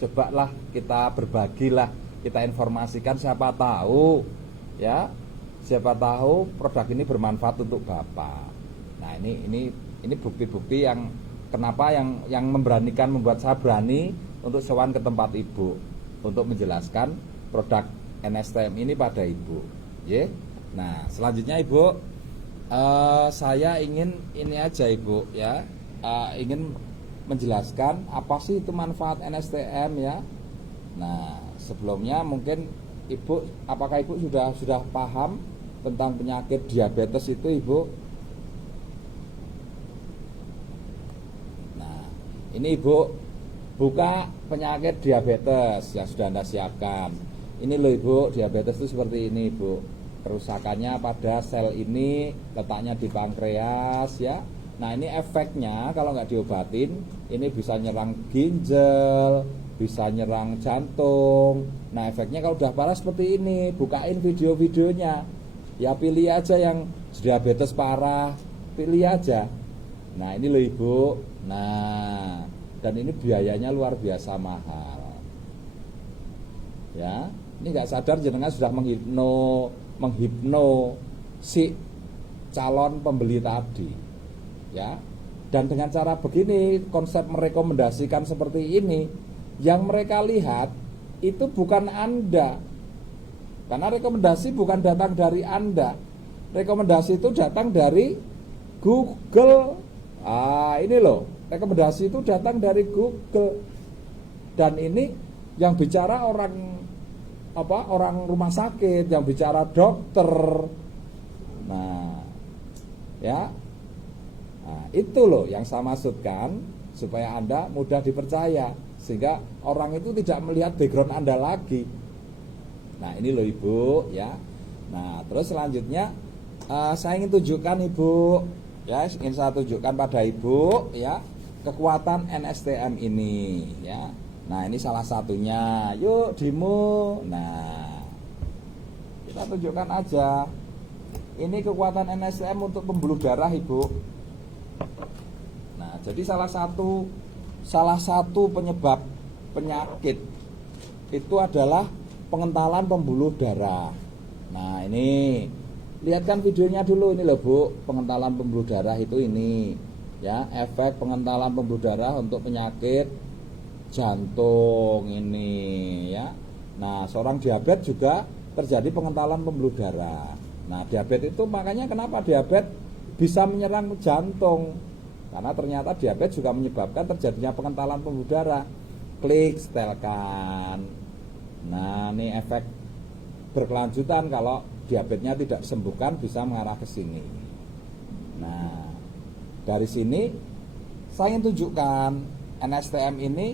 cobalah kita berbagilah, kita informasikan, siapa tahu produk ini bermanfaat untuk Bapak. Nah, ini bukti-bukti yang kenapa yang membuat saya berani untuk sowan ke tempat Ibu untuk menjelaskan produk NSTM ini pada Ibu. Ya. Nah, selanjutnya Ibu, saya ingin ini aja Ibu ya, ingin menjelaskan apa sih itu manfaat NSTM ya. Nah, sebelumnya mungkin Ibu, apakah Ibu sudah paham tentang penyakit diabetes itu Ibu? Nah, ini Ibu buka penyakit diabetes yang sudah Anda siapkan. Ini loh Ibu, diabetes itu seperti ini Ibu. Kerusakannya pada sel ini, letaknya di pankreas ya. Nah, ini efeknya kalau nggak diobatin, ini bisa nyerang ginjal, bisa nyerang jantung. Nah, efeknya kalau udah parah seperti ini, bukain video-videonya. Ya pilih aja yang diabetes parah, pilih aja. Nah, ini loh Ibu. Nah, dan ini biayanya luar biasa mahal. Ya, ini nggak sadar jenengan sudah menghipno si calon pembeli tadi. Ya, dan dengan cara begini, konsep merekomendasikan seperti ini, yang mereka lihat itu bukan Anda, karena rekomendasi bukan datang dari Anda, rekomendasi itu datang dari Google. Ini loh, rekomendasi itu datang dari Google, dan ini yang bicara orang rumah sakit, yang bicara dokter. Nah, ya. Nah, itu loh yang saya maksudkan, supaya Anda mudah dipercaya, sehingga orang itu tidak melihat background Anda lagi. Nah, ini loh Ibu ya. Nah, terus selanjutnya saya ingin tunjukkan Ibu ya, ingin saya tunjukkan pada Ibu ya kekuatan NSTM ini ya. Nah, ini salah satunya. Yuk Dimu. Nah, kita tunjukkan aja. Ini kekuatan NSTM untuk pembuluh darah Ibu. Nah, jadi salah satu penyebab penyakit itu adalah pengentalan pembuluh darah. Nah, ini lihatkan videonya dulu ini loh Bu, pengentalan pembuluh darah itu ini ya, efek pengentalan pembuluh darah untuk penyakit jantung ini ya. Nah, seorang diabetes juga terjadi pengentalan pembuluh darah. Nah, diabetes itu makanya kenapa diabetes bisa menyerang jantung, karena ternyata diabetes juga menyebabkan terjadinya pengentalan pembuluh darah. Klik setelkan. Nah, ini efek berkelanjutan kalau diabetesnya tidak disembuhkan bisa mengarah ke sini. Nah, dari sini saya ingin tunjukkan NSTM ini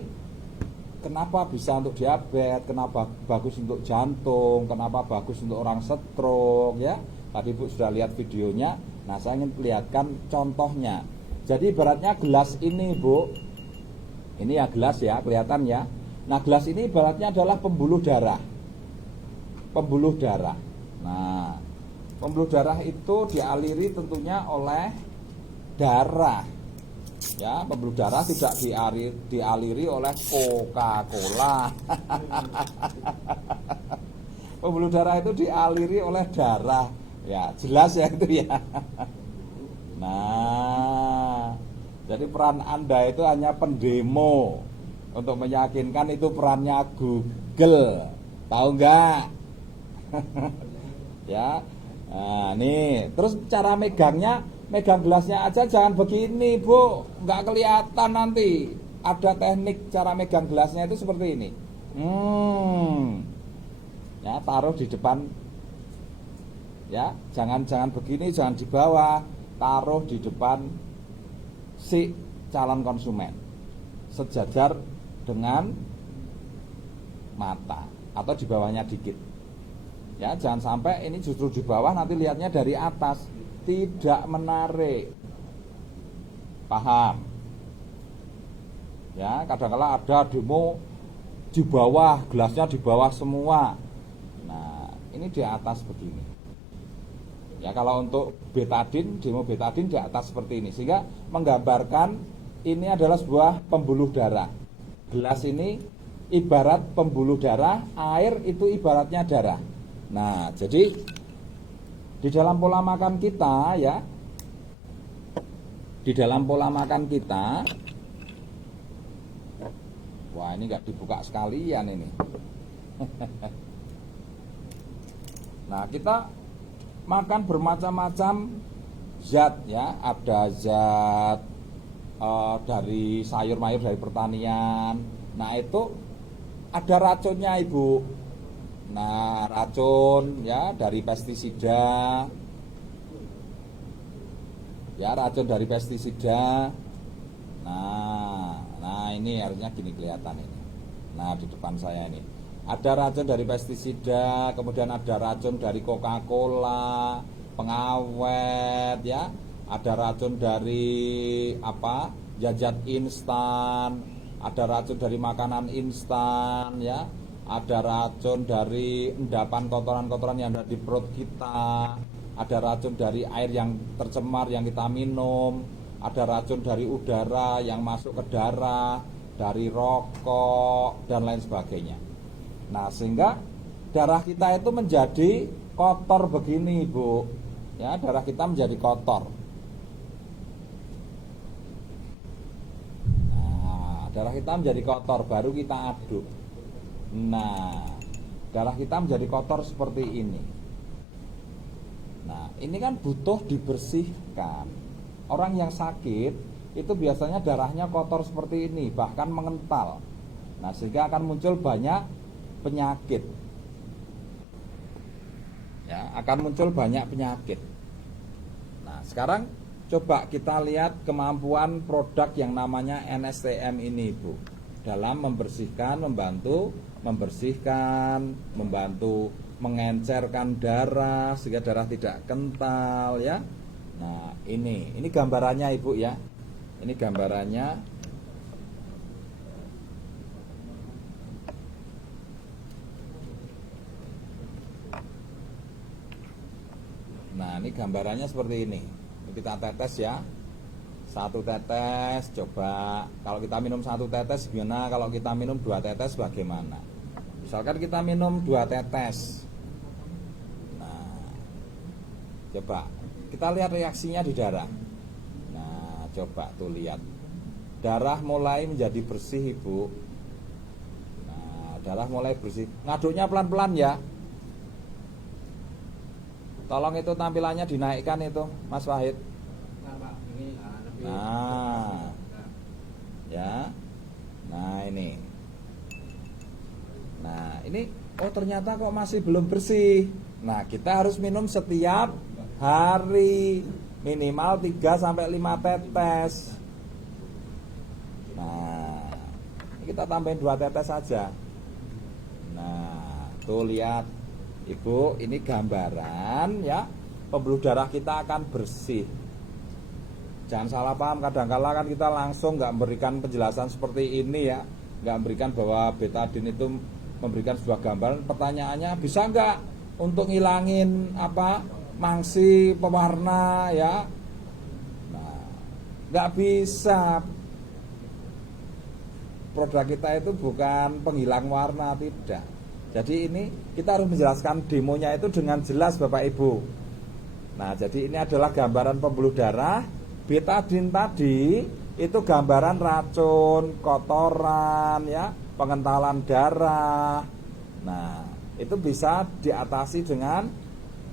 kenapa bisa untuk diabetes, kenapa bagus untuk jantung, kenapa bagus untuk orang stroke ya. Tadi Bu sudah lihat videonya. Nah, saya ingin perlihatkan contohnya. Jadi ibaratnya gelas ini Bu, ini ya gelas ya, kelihatan ya. Nah, gelas ini ibaratnya adalah pembuluh darah. Pembuluh darah. Nah, pembuluh darah itu dialiri tentunya oleh darah. Ya, pembuluh darah tidak dialiri oleh Coca-Cola. Pembuluh darah itu dialiri oleh darah. Ya, jelas ya itu ya. Nah, jadi peran Anda itu hanya pendemo untuk meyakinkan itu perannya Google. Tahu enggak? Ya. Nah, nih, terus cara megangnya, megang gelasnya aja jangan begini, Bu. Enggak kelihatan nanti. Ada teknik cara megang gelasnya itu seperti ini. Ya, taruh di depan. Ya, jangan begini, jangan di bawah. Taruh di depan si calon konsumen, sejajar dengan mata atau di bawahnya dikit. Ya, jangan sampai ini justru di bawah, nanti lihatnya dari atas. tidak menarik. Paham? Ya, kadang-kala ada demo di bawah, gelasnya di bawah semua. Nah, ini di atas begini. Ya, kalau untuk betadin, demo betadin di atas seperti ini, sehingga menggambarkan ini adalah sebuah pembuluh darah. Gelas ini ibarat pembuluh darah, air itu ibaratnya darah. Nah, jadi di dalam pola makan kita ya, di dalam pola makan kita, wah ini nggak dibuka sekalian ini. Nah, kita makan bermacam-macam zat ya, ada zat dari sayur-mayur dari pertanian. Nah, itu ada racunnya, Ibu. Nah, racun ya dari pestisida. Ya, racun dari pestisida. Nah ini harusnya gini kelihatan ini. Nah, di depan saya ini ada racun dari pestisida, kemudian ada racun dari Coca-Cola, pengawet ya. Ada racun dari apa? Zat instan, ada racun dari makanan instan ya. Ada racun dari endapan kotoran-kotoran yang ada di perut kita. Ada racun dari air yang tercemar yang kita minum. Ada racun dari udara yang masuk ke darah, dari rokok dan lain sebagainya. Nah, sehingga darah kita itu menjadi kotor begini, Ibu. Ya, darah kita menjadi kotor. Nah, darah kita menjadi kotor baru kita aduk. Nah, darah kita menjadi kotor seperti ini. Nah, ini kan butuh dibersihkan. Orang yang sakit itu biasanya darahnya kotor seperti ini, bahkan mengental. Nah, sehingga akan muncul banyak penyakit. Ya, akan muncul banyak penyakit. Nah, sekarang coba kita lihat kemampuan produk yang namanya NSTM ini, Bu, dalam membersihkan, membantu membersihkan, membantu mengencerkan darah sehingga darah tidak kental ya. Nah, ini gambarannya, Ibu ya. Ini gambarannya. Nah, ini gambarannya seperti ini. Kita tetes ya. Satu tetes, coba kalau kita minum satu tetes gimana, kalau kita minum 2 tetes bagaimana. Misalkan kita minum 2 tetes. Nah, coba kita lihat reaksinya di darah. Nah, coba tuh lihat. Darah mulai menjadi bersih, Ibu. Nah, darah mulai bersih. Ngaduknya pelan-pelan ya. Tolong itu tampilannya dinaikkan itu, Mas Wahid. Nah, ya. Nah, ini. Nah, ini oh ternyata kok masih belum bersih. Nah, kita harus minum setiap hari minimal 3 sampai 5 tetes. Nah, kita tambahin 2 tetes saja. Nah, tuh lihat Ibu, ini gambaran ya. Pembuluh darah kita akan bersih. Jangan salah paham, kadang-kala kan kita langsung nggak memberikan penjelasan seperti ini ya, nggak memberikan bahwa betadin itu memberikan sebuah gambaran. Pertanyaannya, bisa nggak untuk ngilangin apa mangsi pewarna ya? Nah, nggak bisa. Produk kita itu bukan penghilang warna, tidak. Jadi ini kita harus menjelaskan demonya itu dengan jelas, Bapak Ibu. Nah, jadi ini adalah gambaran pembuluh darah. Betadin tadi itu gambaran racun, kotoran ya, pengentalan darah. Nah, itu bisa diatasi dengan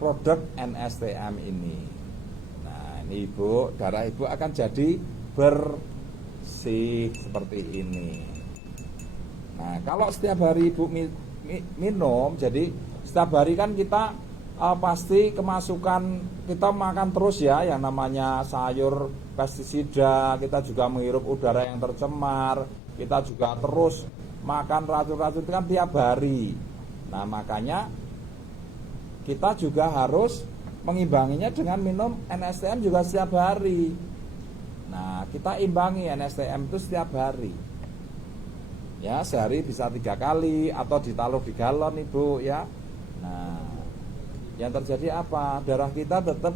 produk NSTM ini. Nah, ini Ibu, darah Ibu akan jadi bersih seperti ini. Nah, kalau setiap hari Ibu minum, jadi setiap hari kan kita pasti kemasukan, kita makan terus ya yang namanya sayur pestisida, kita juga menghirup udara yang tercemar, kita juga terus makan racun-racun itu kan tiap hari. Nah, makanya kita juga harus mengimbanginya dengan minum NSTM juga setiap hari. Nah, kita imbangi NSTM itu setiap hari. Ya, sehari bisa 3 kali atau ditaruh di galon Ibu ya. Nah, yang terjadi apa? Darah kita tetap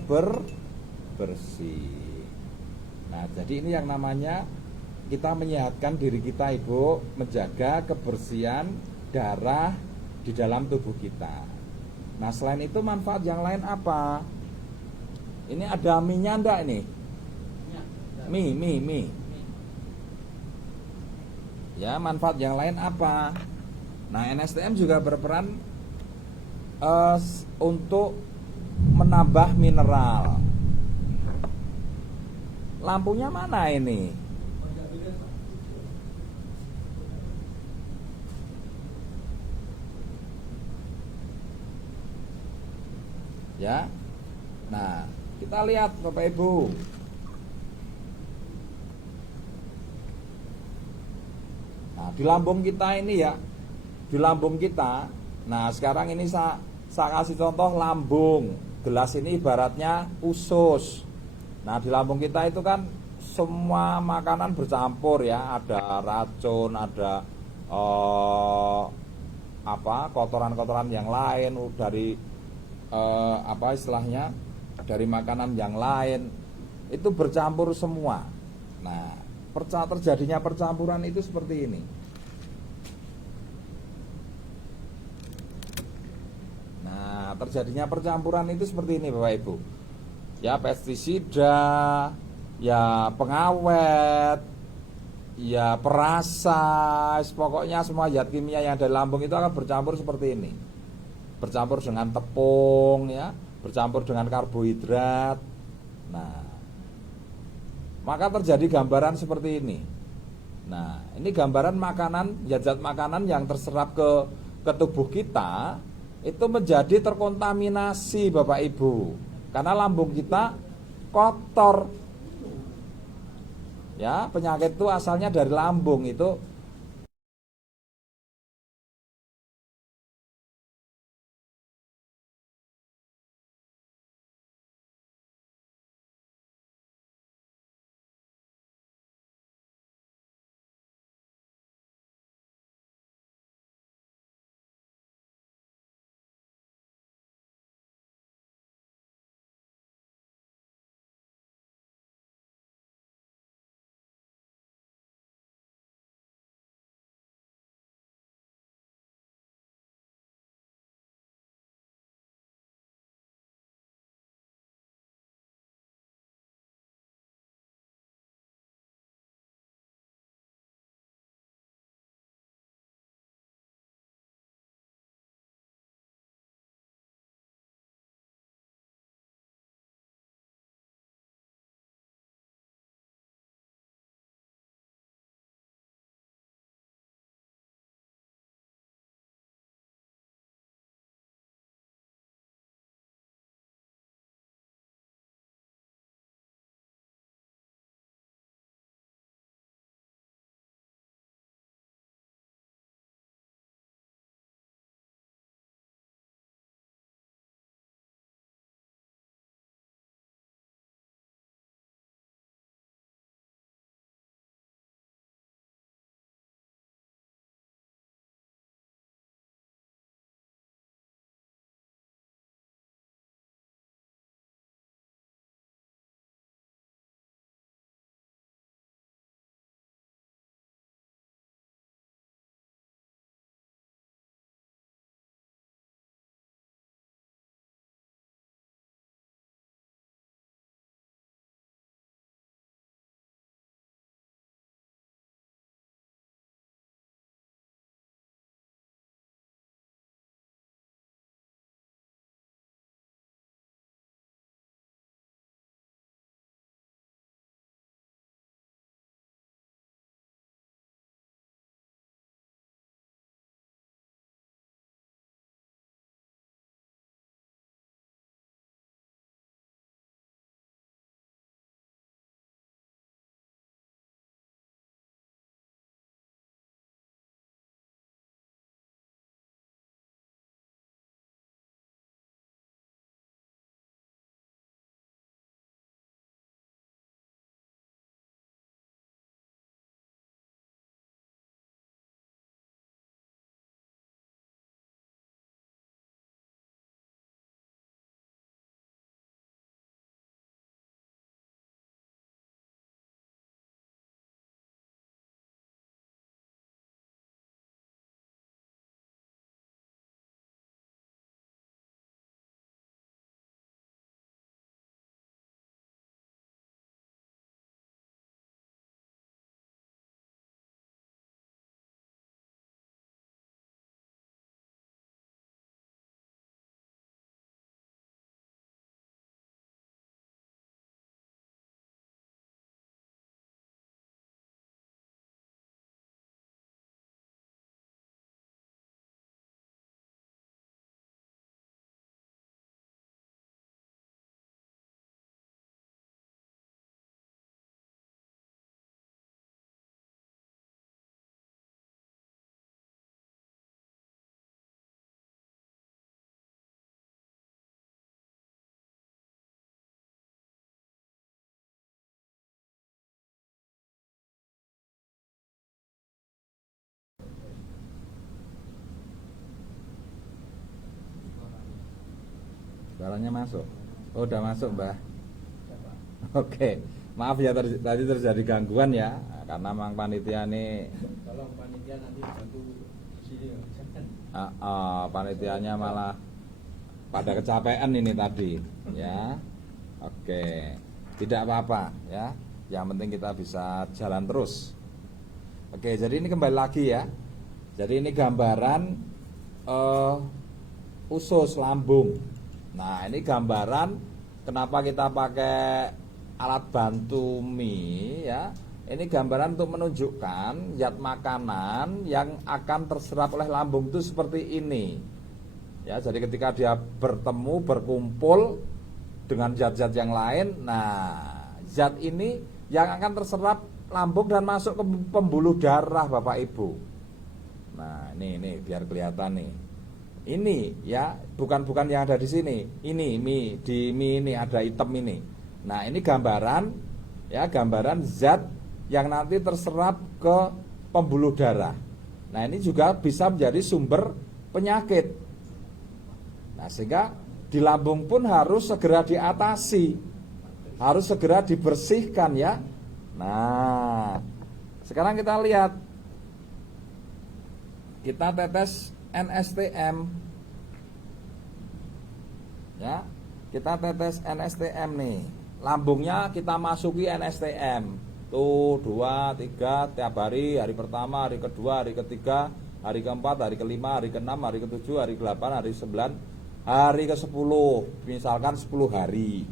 bersih. Nah, jadi ini yang namanya kita menyehatkan diri kita Ibu, menjaga kebersihan darah di dalam tubuh kita. Nah, selain itu manfaat yang lain apa? Ini ada mie-nya enggak ini? Mie. Ya, manfaat yang lain apa? Nah, NSTM juga berperan untuk menambah mineral. Lampunya mana ini? Ya. Nah, kita lihat Bapak Ibu. Nah, di lambung kita ini ya. Di lambung kita. Nah, sekarang ini saya kasih contoh lambung. Gelas ini ibaratnya usus. Nah, di lambung kita itu kan semua makanan bercampur ya. Ada racun, ada kotoran-kotoran yang lain dari istilahnya dari makanan yang lain itu bercampur semua. Nah, terjadinya percampuran itu seperti ini. Nah, terjadinya percampuran itu seperti ini Bapak Ibu. Ya, pestisida, ya pengawet, ya perasa, pokoknya semua zat kimia yang dari lambung itu akan bercampur seperti ini. Bercampur dengan tepung ya, bercampur dengan karbohidrat. Nah, maka terjadi gambaran seperti ini. Nah, ini gambaran makanan, zat makanan yang terserap ke tubuh kita itu menjadi terkontaminasi Bapak Ibu. Karena lambung kita kotor. Ya, penyakit itu asalnya dari lambung itu Balonnya masuk. Oh, udah masuk, Mbah. Oke. Maaf ya tadi terjadi gangguan ya, karena memang panitia ini. Tolong panitia nanti bantu sini. Panitianya malah pada kecapean ini tadi, ya. Oke. Tidak apa-apa ya. Yang penting kita bisa jalan terus. Oke, jadi ini kembali lagi ya. Jadi ini gambaran usus lambung. Nah, ini gambaran kenapa kita pakai alat bantu mie ya. Ini gambaran untuk menunjukkan zat makanan yang akan terserap oleh lambung itu seperti ini. Ya, jadi ketika dia bertemu, berkumpul dengan zat-zat yang lain, nah, zat ini yang akan terserap lambung dan masuk ke pembuluh darah Bapak Ibu. Nah, ini biar kelihatan nih. Ini ya, bukan yang ada di sini. Ini mie, di mie ini ada hitam ini. Nah, ini gambaran ya, gambaran zat yang nanti terserap ke pembuluh darah. Nah, ini juga bisa menjadi sumber penyakit. Nah, sehingga di lambung pun harus segera diatasi. Harus segera dibersihkan ya. Nah, sekarang kita lihat. Kita tetes NSTM. Ya. Kita tetes NSTM nih. Lambungnya kita masuki NSTM. Tuh 2, 3 tiap hari pertama, hari kedua, hari ketiga, hari keempat, hari kelima, hari keenam, hari ketujuh, hari ke-8, hari ke-9, hari ke-10. Misalkan 10 hari.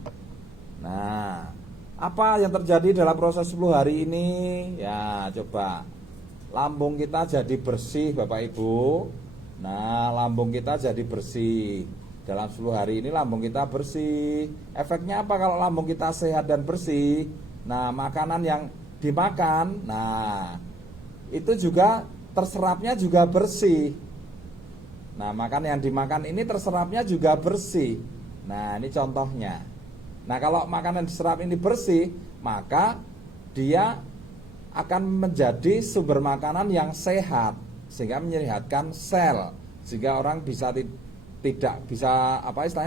Nah, apa yang terjadi dalam proses 10 hari ini? Ya, coba. Lambung kita jadi bersih Bapak Ibu. Nah, lambung kita jadi bersih. Dalam 10 hari ini lambung kita bersih. Efeknya apa kalau lambung kita sehat dan bersih? Nah, makanan yang dimakan, nah, itu juga terserapnya juga bersih. Nah, makanan yang dimakan ini terserapnya juga bersih. Nah, ini contohnya. Nah, kalau makanan diserap ini bersih, maka dia akan menjadi sumber makanan yang sehat, sehingga menyehatkan sel, sehingga orang bisa tidak bisa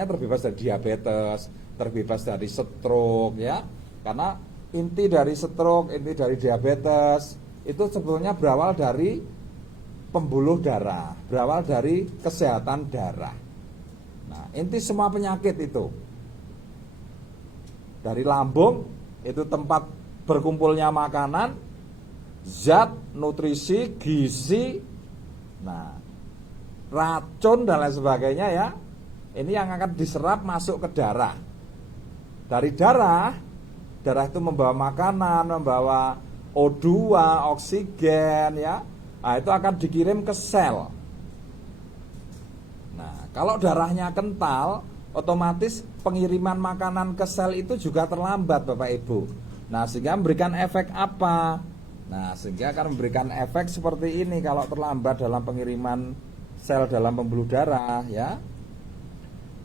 terbebas dari diabetes, terbebas dari stroke ya. Karena inti dari stroke, inti dari diabetes itu sebetulnya berawal dari pembuluh darah, berawal dari kesehatan darah. Nah, inti semua penyakit itu dari lambung, itu tempat berkumpulnya makanan, zat, nutrisi, gizi, nah, racun dan lain sebagainya ya. Ini yang akan diserap masuk ke darah. Dari darah itu membawa makanan, membawa O2, oksigen ya. Nah, itu akan dikirim ke sel. Nah, kalau darahnya kental, otomatis pengiriman makanan ke sel itu juga terlambat Bapak Ibu. Nah, sehingga memberikan efek apa? Nah, sehingga akan memberikan efek seperti ini kalau terlambat dalam pengiriman sel dalam pembuluh darah ya.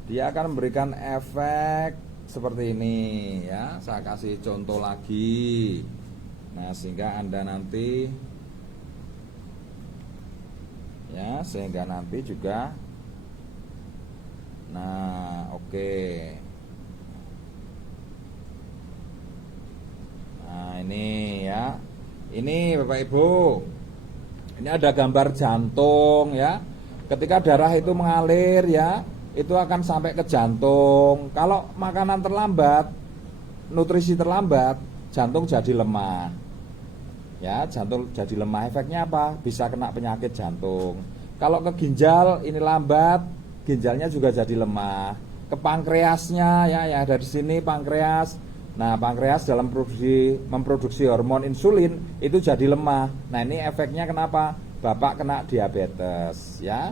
Dia akan memberikan efek seperti ini ya. Saya kasih contoh lagi. Nah, sehingga Anda nanti ya, sehingga nanti juga. Nah, oke. Nah, ini ya. Ini Bapak Ibu. Ini ada gambar jantung ya. Ketika darah itu mengalir ya, itu akan sampai ke jantung. Kalau makanan terlambat, nutrisi terlambat, jantung jadi lemah. Ya, jantung jadi lemah. Efeknya apa? Bisa kena penyakit jantung. Kalau ke ginjal ini lambat, ginjalnya juga jadi lemah. Ke pankreasnya ya, yang ada di sini pankreas. Nah, pankreas dalam memproduksi hormon insulin itu jadi lemah. Nah, ini efeknya kenapa? Bapak kena diabetes ya.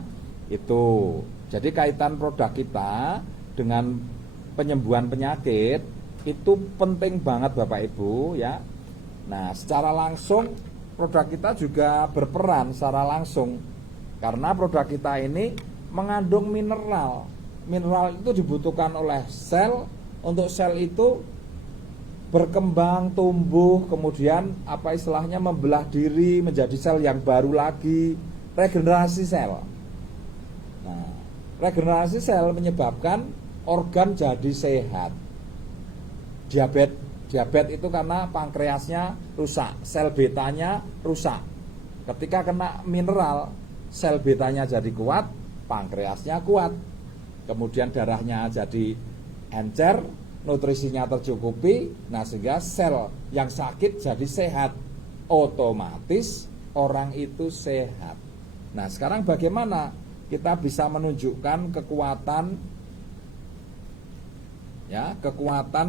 Itu. Jadi kaitan produk kita dengan penyembuhan penyakit itu penting banget Bapak Ibu ya. Nah, secara langsung produk kita juga berperan secara langsung. Karena produk kita ini mengandung mineral. Mineral itu dibutuhkan oleh sel. Untuk sel itu berkembang, tumbuh, kemudian apa istilahnya membelah diri menjadi sel yang baru lagi, regenerasi sel. Nah, regenerasi sel menyebabkan organ jadi sehat. Diabetes itu karena pankreasnya rusak, sel betanya rusak. Ketika kena mineral, sel betanya jadi kuat, pankreasnya kuat. Kemudian darahnya jadi encer, nutrisinya tercukupi, nah sehingga sel yang sakit jadi sehat. Otomatis orang itu sehat. Nah, sekarang bagaimana kita bisa menunjukkan kekuatan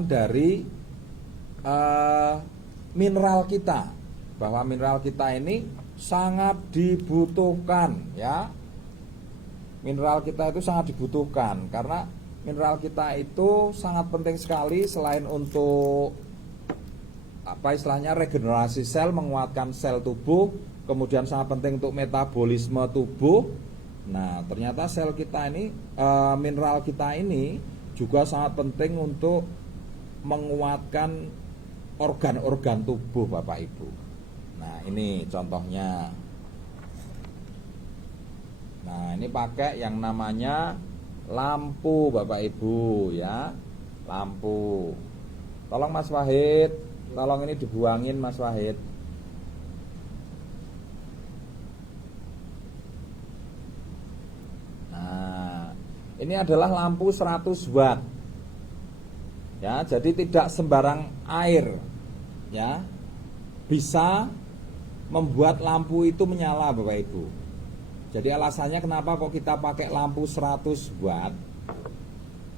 dari mineral kita, bahwa mineral kita ini sangat dibutuhkan, ya. Mineral kita itu sangat dibutuhkan karena mineral kita itu sangat penting sekali selain untuk regenerasi sel, menguatkan sel tubuh, kemudian sangat penting untuk metabolisme tubuh. Nah, ternyata sel kita ini, mineral kita ini juga sangat penting untuk menguatkan organ-organ tubuh, Bapak Ibu. Nah, ini contohnya. Nah, ini pakai yang namanya lampu, Bapak Ibu, ya. Lampu. Tolong Mas Wahid, tolong ini dibuangin Mas Wahid. Nah, ini adalah lampu 100 watt. Ya, jadi tidak sembarang air, ya, bisa membuat lampu itu menyala, Bapak Ibu. Jadi alasannya kenapa kok kita pakai lampu 100 watt?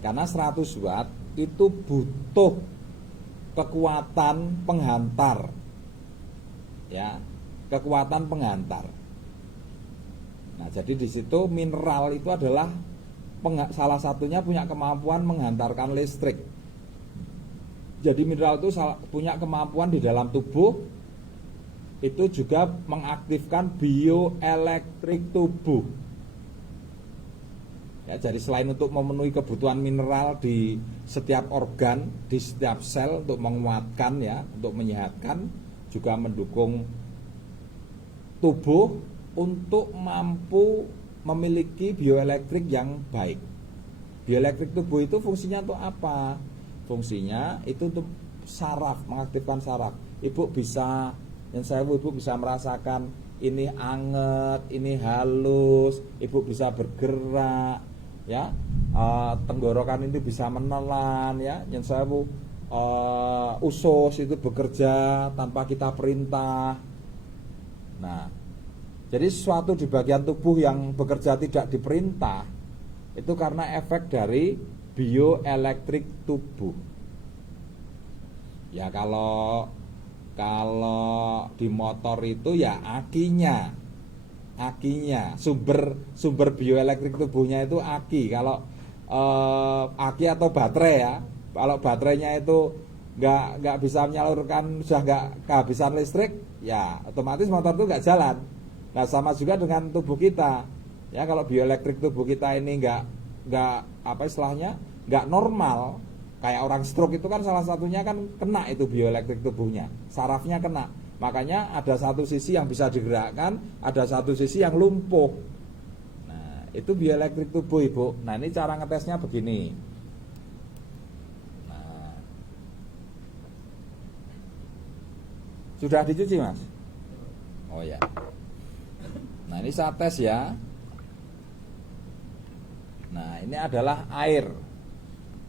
Karena 100 watt itu butuh kekuatan penghantar, ya, kekuatan penghantar. Nah, jadi di situ mineral itu adalah salah satunya punya kemampuan menghantarkan listrik. Jadi mineral itu punya kemampuan di dalam tubuh itu juga mengaktifkan bioelektrik tubuh. Ya, jadi selain untuk memenuhi kebutuhan mineral di setiap organ, di setiap sel untuk menguatkan, ya, untuk menyehatkan, juga mendukung tubuh untuk mampu memiliki bioelektrik yang baik. Bioelektrik tubuh itu fungsinya untuk apa? Fungsinya itu untuk saraf, mengaktifkan saraf. Ibu bisa, ibu bisa merasakan ini anget, ini halus, ibu bisa bergerak, ya. Tenggorokan itu bisa menelan, ya. Ibu usus itu bekerja tanpa kita perintah. Nah, jadi sesuatu di bagian tubuh yang bekerja tidak diperintah itu karena efek dari bioelektrik tubuh. Ya, kalau di motor itu ya akinya, sumber bioelektrik tubuhnya itu aki. Kalau aki atau baterai, ya, kalau baterainya itu nggak bisa menyalurkan, sudah nggak kehabisan listrik, ya otomatis motor itu nggak jalan. Nah, sama juga dengan tubuh kita, ya. Kalau bioelektrik tubuh kita ini nggak normal, kayak orang stroke itu kan salah satunya kan kena itu bioelektrik tubuhnya, sarafnya kena. Makanya ada satu sisi yang bisa digerakkan, ada satu sisi yang lumpuh. Nah, itu bioelektrik tubuh, Ibu. Nah, ini cara ngetesnya begini. Nah, sudah dicuci, Mas? Oh ya. Nah, ini saya tes, ya. Nah, ini adalah air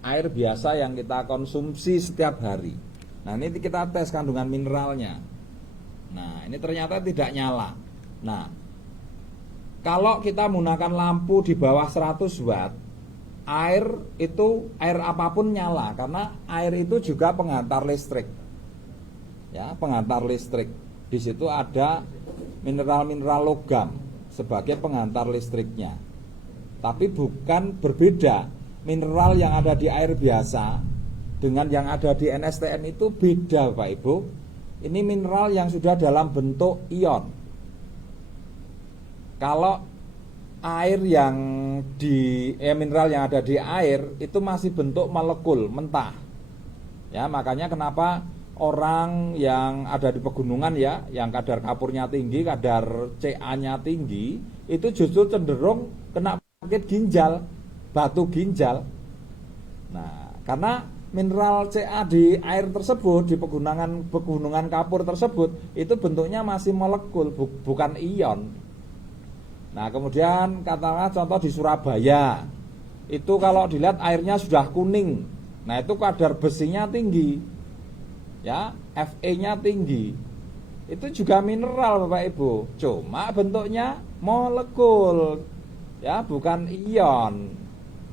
biasa yang kita konsumsi setiap hari. Nah, ini kita tes kandungan mineralnya. Nah, ini ternyata tidak nyala. Nah, kalau kita menggunakan lampu di bawah 100 watt, air apapun nyala, karena air itu juga penghantar listrik. Ya, penghantar listrik. Di situ ada mineral-mineral logam sebagai penghantar listriknya. Tapi bukan berbeda. Mineral yang ada di air biasa dengan yang ada di NSTN itu beda, Pak Ibu. Ini mineral yang sudah dalam bentuk ion. Kalau air mineral yang ada di air itu masih bentuk molekul mentah. Ya, makanya kenapa orang yang ada di pegunungan, ya, yang kadar kapurnya tinggi, kadar Ca-nya tinggi, itu justru cenderung kena penyakit ginjal, batu ginjal. Nah, karena mineral Ca di air tersebut, di pegunungan kapur tersebut, itu bentuknya masih molekul, bukan ion. Nah, kemudian katakanlah contoh di Surabaya, itu kalau dilihat airnya sudah kuning. Nah, itu kadar besinya tinggi, ya, Fe-nya tinggi. Itu juga mineral Bapak Ibu, cuma bentuknya molekul, ya, bukan ion.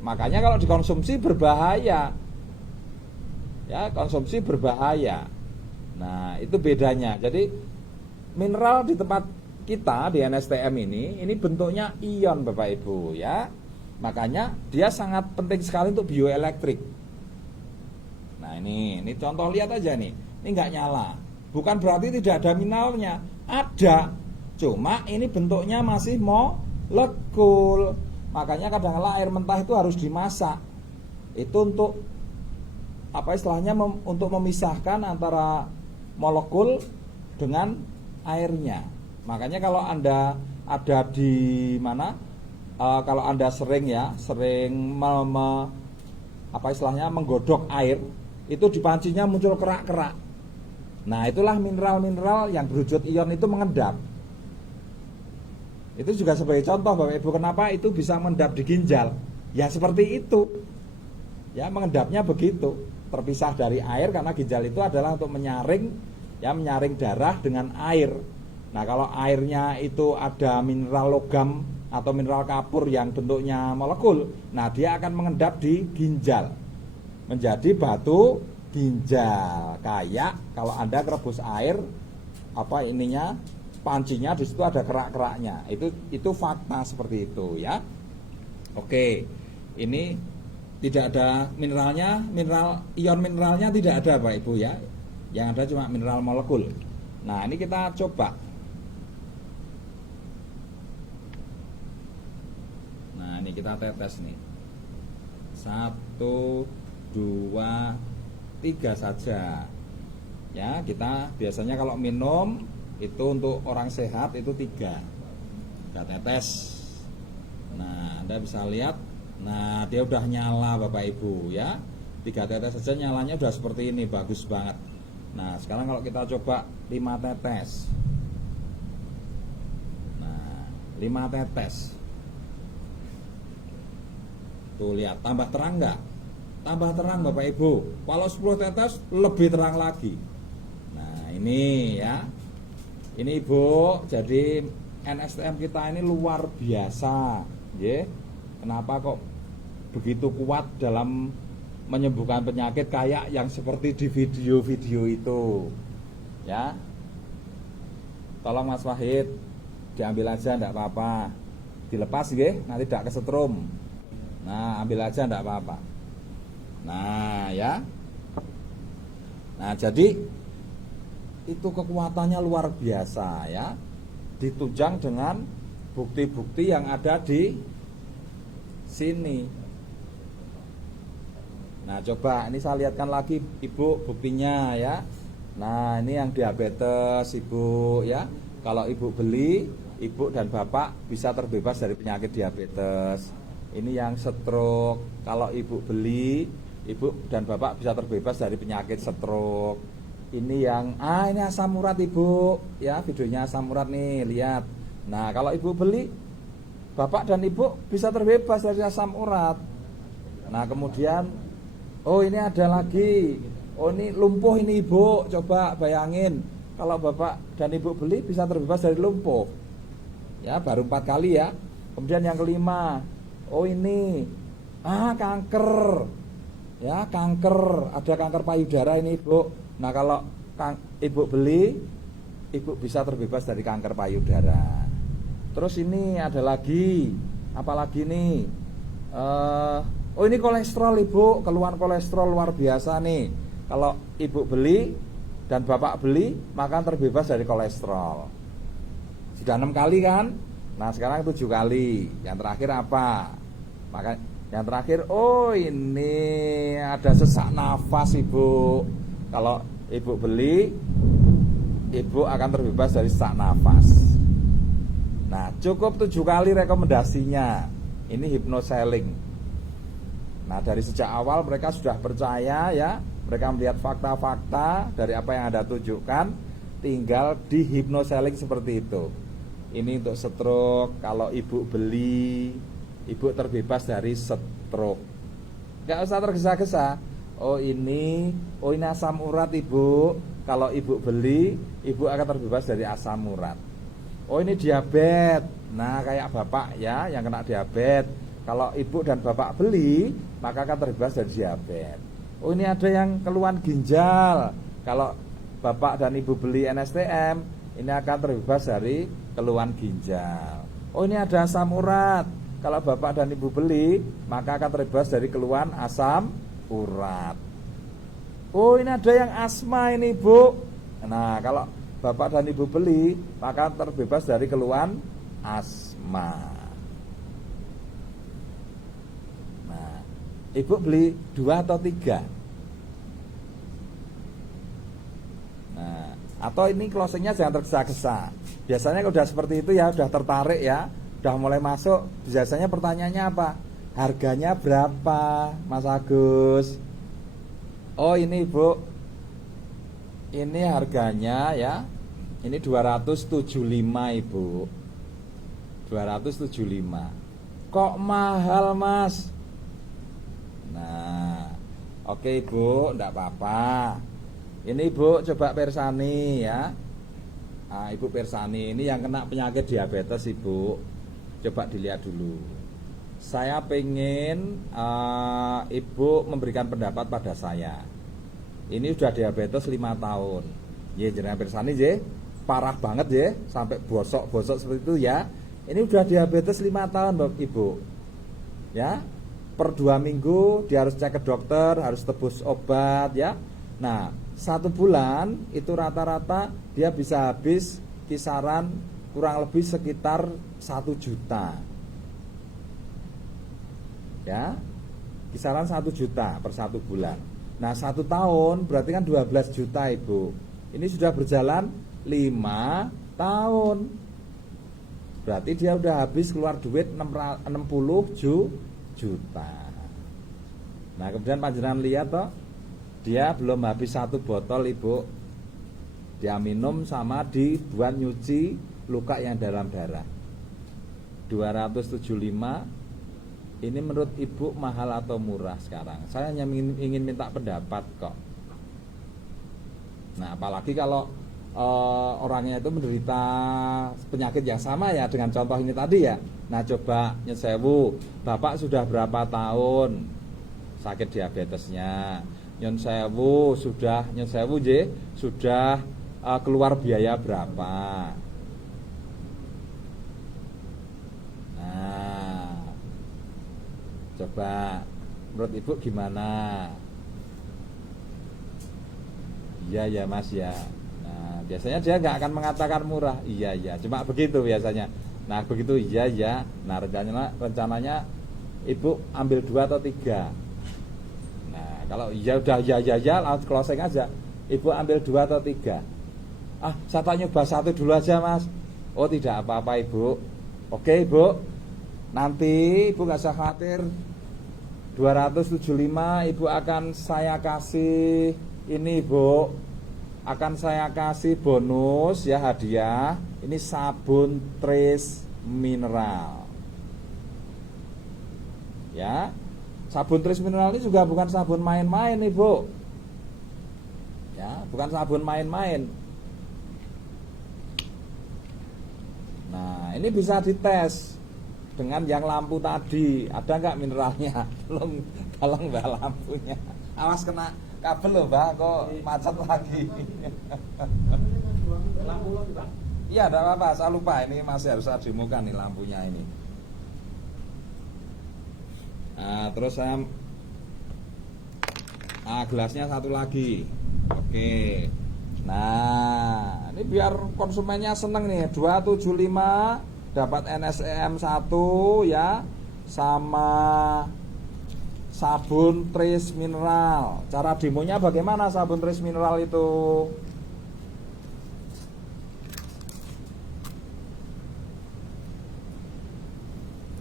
Makanya kalau dikonsumsi berbahaya, ya, konsumsi berbahaya. Nah, itu bedanya. Jadi mineral di tempat kita di NSTM ini bentuknya ion Bapak Ibu, ya. Makanya dia sangat penting sekali untuk bioelektrik. Nah, ini contoh, lihat aja nih. Ini nggak nyala. Bukan berarti tidak ada mineralnya. Ada. Cuma ini bentuknya masih molekul. Makanya kadang-kadang air mentah itu harus dimasak. Itu untuk apa istilahnya, untuk memisahkan antara molekul dengan airnya. Makanya kalau Anda ada di mana, kalau Anda sering apa istilahnya menggodok air, itu di pancinya muncul kerak-kerak. Nah, itulah mineral-mineral yang berwujud ion itu mengendap. Itu juga sebagai contoh Bapak Ibu, kenapa itu bisa mengendap di ginjal. Ya seperti itu. Ya, mengendapnya begitu. Terpisah dari air karena ginjal itu adalah untuk menyaring darah dengan air. Nah, kalau airnya itu ada mineral logam atau mineral kapur yang bentuknya molekul, nah dia akan mengendap di ginjal menjadi batu ginjal. Kayak kalau Anda rebus air, pancinya di situ ada kerak-keraknya. Itu fakta seperti itu, ya. Oke. Ini tidak ada mineralnya, ion mineralnya tidak ada Pak Ibu, ya. Yang ada cuma mineral molekul. Nah, ini kita coba. Nah, ini kita tetes nih. 1, 2, 3 saja. Ya, kita biasanya kalau minum itu untuk orang sehat itu 3. Kita tetes. Nah, Anda bisa lihat. Nah, dia udah nyala Bapak Ibu, ya. 3 tetes saja nyalanya udah seperti ini, bagus banget. Nah, sekarang kalau kita coba 5 tetes. Nah, 5 tetes. Tuh lihat, tambah terang nggak? Tambah terang Bapak Ibu. Kalau 10 tetes lebih terang lagi. Nah, ini ya. Ini Ibu, jadi NSTM kita ini luar biasa, ya. Kenapa kok begitu kuat dalam menyembuhkan penyakit kayak yang seperti di video-video itu, ya. Tolong Mas Wahid diambil aja, enggak apa-apa. Dilepas nggih, nanti tidak kesetrum. Nah, ambil aja enggak apa-apa. Nah, ya. Nah, jadi itu kekuatannya luar biasa, ya. Ditunjang dengan bukti-bukti yang ada di sini. Nah, coba ini saya lihatkan lagi Ibu buktinya, ya. Nah, ini yang diabetes Ibu, ya. Kalau Ibu beli, Ibu dan Bapak bisa terbebas dari penyakit diabetes. Ini yang stroke, kalau Ibu beli, Ibu dan Bapak bisa terbebas dari penyakit stroke. Ini yang ini asam urat Ibu, ya, videonya asam urat nih, lihat. Nah, kalau Ibu beli, Bapak dan Ibu bisa terbebas dari asam urat. Nah, kemudian ini ada lagi. Ini lumpuh ini Ibu, coba bayangin kalau Bapak dan Ibu beli bisa terbebas dari lumpuh. Ya, baru 4 kali ya. Kemudian yang kelima, ini kanker. Ya, kanker, ada kanker payudara ini Ibu. Nah, kalau Ibu beli, Ibu bisa terbebas dari kanker payudara. Terus ini ada lagi, apalagi nih? Ini kolesterol Ibu, keluhan kolesterol luar biasa nih. Kalau Ibu beli dan Bapak beli, maka terbebas dari kolesterol. Sudah 6 kali kan? Nah, sekarang 7 kali. Yang terakhir apa? Maka yang terakhir, ini ada sesak nafas Ibu. Kalau Ibu beli, Ibu akan terbebas dari sesak nafas. Nah, cukup 7 kali rekomendasinya. Ini hypnoselling. Nah, dari sejak awal mereka sudah percaya ya, mereka melihat fakta-fakta dari apa yang Anda tunjukkan, tinggal dihipnoseling seperti itu. Ini untuk stroke, kalau ibu beli, ibu terbebas dari stroke. Gak usah tergesa-gesa. Oh ini asam urat ibu. Kalau ibu beli, ibu akan terbebas dari asam urat. Oh ini diabetes. Nah kayak bapak ya yang kena diabetes. Kalau ibu dan bapak beli, maka akan terbebas dari diabetes. Oh ini ada yang keluhan ginjal. Kalau bapak dan ibu beli NSTM, ini akan terbebas dari keluhan ginjal. Oh ini ada asam urat. Kalau bapak dan ibu beli, maka akan terbebas dari keluhan asam urat. Oh ini ada yang asma ini bu. Nah kalau bapak dan ibu beli, maka terbebas dari keluhan asma. Nah ibu beli 2 atau 3. Nah atau ini closingnya jangan tergesa-gesa. Biasanya kalau sudah seperti itu ya sudah tertarik ya, sudah mulai masuk. Biasanya pertanyaannya apa? Harganya berapa, Mas Agus? Oh ini Bu, ini harganya ya, ini 275 Ibu, 275. Kok mahal Mas? Nah, oke Ibu, enggak apa-apa. Ini Ibu coba persani ya. Nah, Ibu persani ini yang kena penyakit diabetes Ibu. Coba dilihat dulu. Saya pengen Ibu memberikan pendapat pada saya. Ini sudah diabetes 5 tahun. Ya jenengan persani je, parah banget ya, sampai bosok-bosok seperti itu ya. Ini sudah diabetes 5 tahun Bapak Ibu. Ya. Per 2 minggu dia harus cek ke dokter, harus tebus obat ya. Nah, 1 bulan itu rata-rata dia bisa habis kisaran kurang lebih sekitar 1 juta. Ya, kisaran 1 juta per 1 bulan. Nah 1 tahun berarti kan 12 juta Ibu. Ini sudah berjalan 5 tahun. Berarti dia udah habis keluar duit 60 juta. Nah kemudian panjenengan lihat toh, dia belum habis 1 botol Ibu. Dia minum sama dibuat nyuci luka yang dalam darah. 275. Ini menurut Ibu mahal atau murah sekarang? Saya hanya ingin minta pendapat kok. Nah apalagi kalau orangnya itu menderita penyakit yang sama ya dengan contoh ini tadi ya. Nah coba nyesewu, Bapak sudah berapa tahun sakit diabetesnya? Nyesewu sudah keluar biaya berapa? Coba menurut Ibu gimana? Iya ya Mas ya. Nah biasanya dia nggak akan mengatakan murah. Iya ya, cuma begitu biasanya. Nah begitu iya ya. Nah rencananya Ibu ambil 2 atau 3. Nah kalau iya udah ya langsung closing aja. Ibu ambil 2 atau 3. Ah saya tak nyoba 1 dulu aja Mas. Oh tidak apa-apa Ibu. Oke Ibu. Nanti Ibu nggak usah khawatir. 275 Ibu akan saya kasih ini Ibu, akan saya kasih bonus ya, hadiah. Ini sabun Trace mineral. Ya. Sabun Trace mineral ini juga bukan sabun main-main Ibu. Ya, bukan sabun main-main. Nah, ini bisa dites dengan yang lampu tadi. Ada nggak mineralnya? Tolong Mbak lampunya. Awas kena kabel loh Mbak, kok macet lagi. Lampu lo Pak. Iya, enggak apa-apa, saya lupa ini masih harus saya demokan nih lampunya ini. Nah, terus saya gelasnya 1 lagi. Oke. Nah, ini biar konsumennya seneng nih. 275 dapat NSEM 1 ya, sama sabun Trace mineral. Cara demonya bagaimana sabun Trace mineral itu?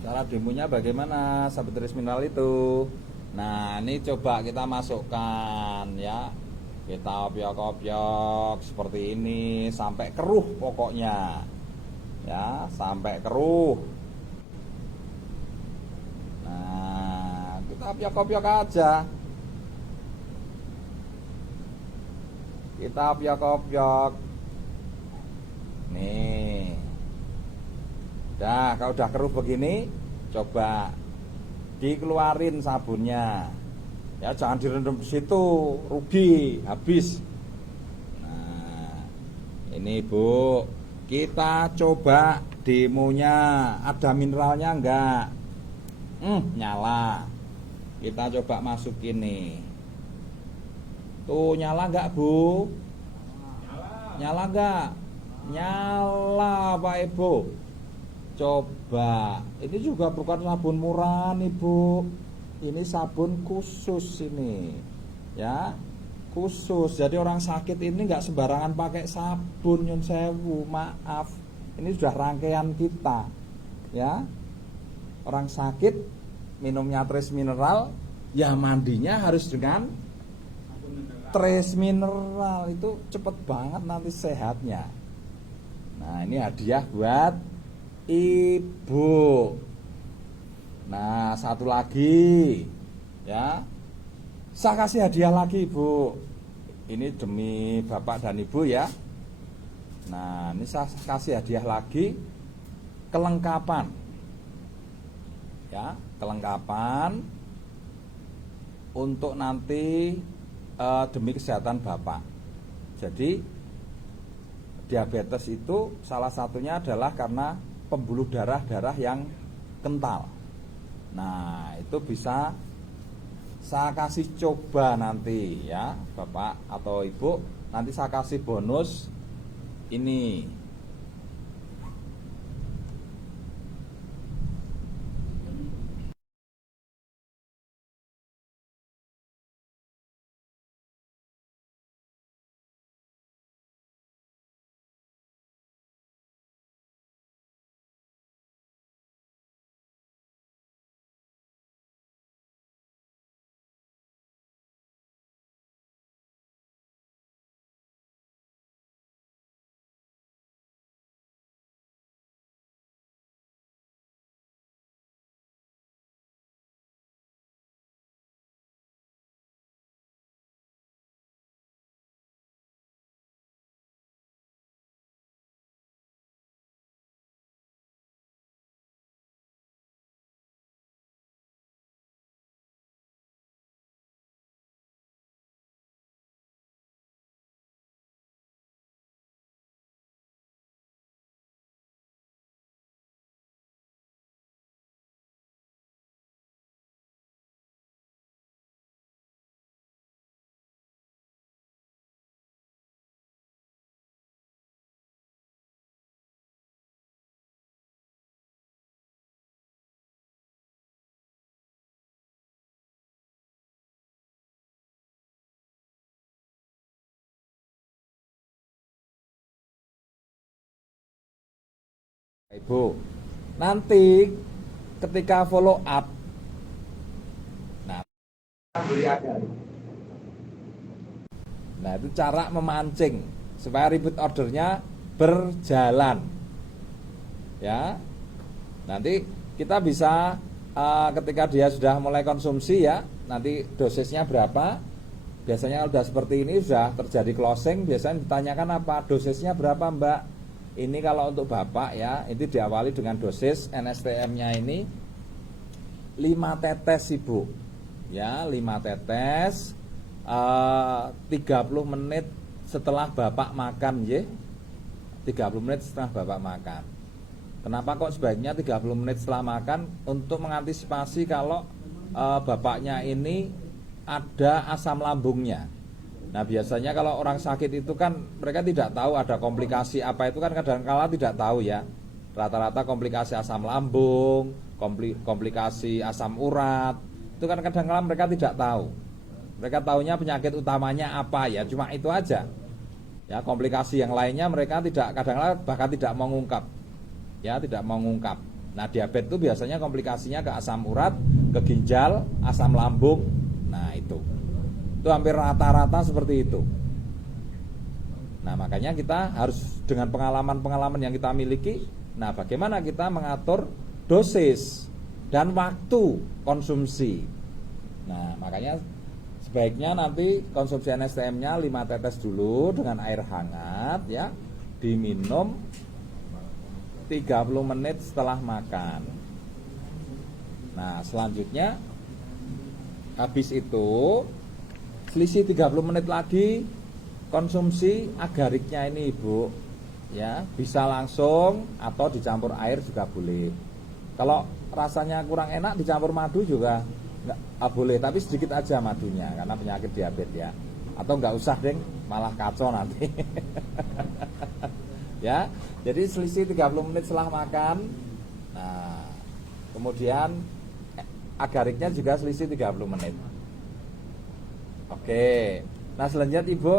Cara demonya bagaimana sabun Trace mineral itu? Nah, ini coba kita masukkan ya. Kita obyok-obyok seperti ini sampai keruh pokoknya. Ya, sampai keruh. Nah, kita obyok-obyok aja. Kita obyok-obyok. Nih. Dah, kalau udah keruh begini, coba dikeluarin sabunnya. Ya, jangan direndam di situ, rugi, habis. Nah, ini Bu, kita coba demonya. Ada mineralnya enggak? Nyala. Kita coba masukin nih. Tuh, nyala enggak, Bu? Nyala enggak? Nyala, Pak Ibu. Coba, ini juga bukan sabun murah nih Bu. Ini sabun khusus ini, ya, khusus. Jadi orang sakit ini nggak sembarangan pakai sabun, nyun sewu, maaf. Ini sudah rangkaian kita, ya. Orang sakit minumnya Trace Mineral, ya mandinya harus dengan Trace Mineral. Itu cepet banget nanti sehatnya. Nah, ini hadiah buat Ibu. Nah, satu lagi ya. Saya kasih hadiah lagi, Bu. Ini demi Bapak dan Ibu ya. Nah, ini saya kasih hadiah lagi kelengkapan. Ya, kelengkapan untuk nanti demi kesehatan Bapak. Jadi diabetes itu salah satunya adalah karena pembuluh darah yang kental. Nah, itu bisa saya kasih coba nanti ya, Bapak atau Ibu. Nanti saya kasih bonus ini. Ibu, nanti ketika follow up, nah itu cara memancing supaya repeat ordernya berjalan, ya. Nanti kita bisa ketika dia sudah mulai konsumsi ya, nanti dosisnya berapa. Biasanya udah seperti ini sudah terjadi closing, biasanya ditanyakan apa dosisnya berapa Mbak. Ini kalau untuk Bapak ya, itu diawali dengan dosis NSTM-nya ini 5 tetes Ibu. Ya, 5 tetes 30 menit setelah Bapak makan ya. 30 menit setelah Bapak makan. Kenapa kok sebaiknya 30 menit setelah makan? Untuk mengantisipasi kalau Bapaknya ini ada asam lambungnya. Nah, biasanya kalau orang sakit itu kan mereka tidak tahu ada komplikasi apa, itu kan kadang-kala tidak tahu ya. Rata-rata komplikasi asam lambung, komplikasi asam urat, itu kan kadang-kala mereka tidak tahu. Mereka tahunya penyakit utamanya apa ya, cuma itu aja. Ya, komplikasi yang lainnya mereka tidak, kadang-kala bahkan tidak mengungkap. Ya, tidak mengungkap. Nah, diabetes itu biasanya komplikasinya ke asam urat ke ginjal, asam lambung. Nah, itu hampir rata-rata seperti itu. Nah, makanya kita harus dengan pengalaman-pengalaman yang kita miliki, nah bagaimana kita mengatur dosis dan waktu konsumsi. Nah, makanya sebaiknya nanti konsumsi NSTM-nya 5 tetes dulu dengan air hangat ya, diminum 30 menit setelah makan. Nah, selanjutnya habis itu selisih 30 menit lagi konsumsi agariknya ini Ibu ya, bisa langsung atau dicampur air juga boleh. Kalau rasanya kurang enak dicampur madu juga nggak boleh, tapi sedikit aja madunya karena penyakit diabetes ya. Atau nggak usah deng, malah kacau nanti. Ya, jadi selisih 30 menit setelah makan. Nah, kemudian agariknya juga selisih 30 menit. Oke. Nah, selanjutnya Ibu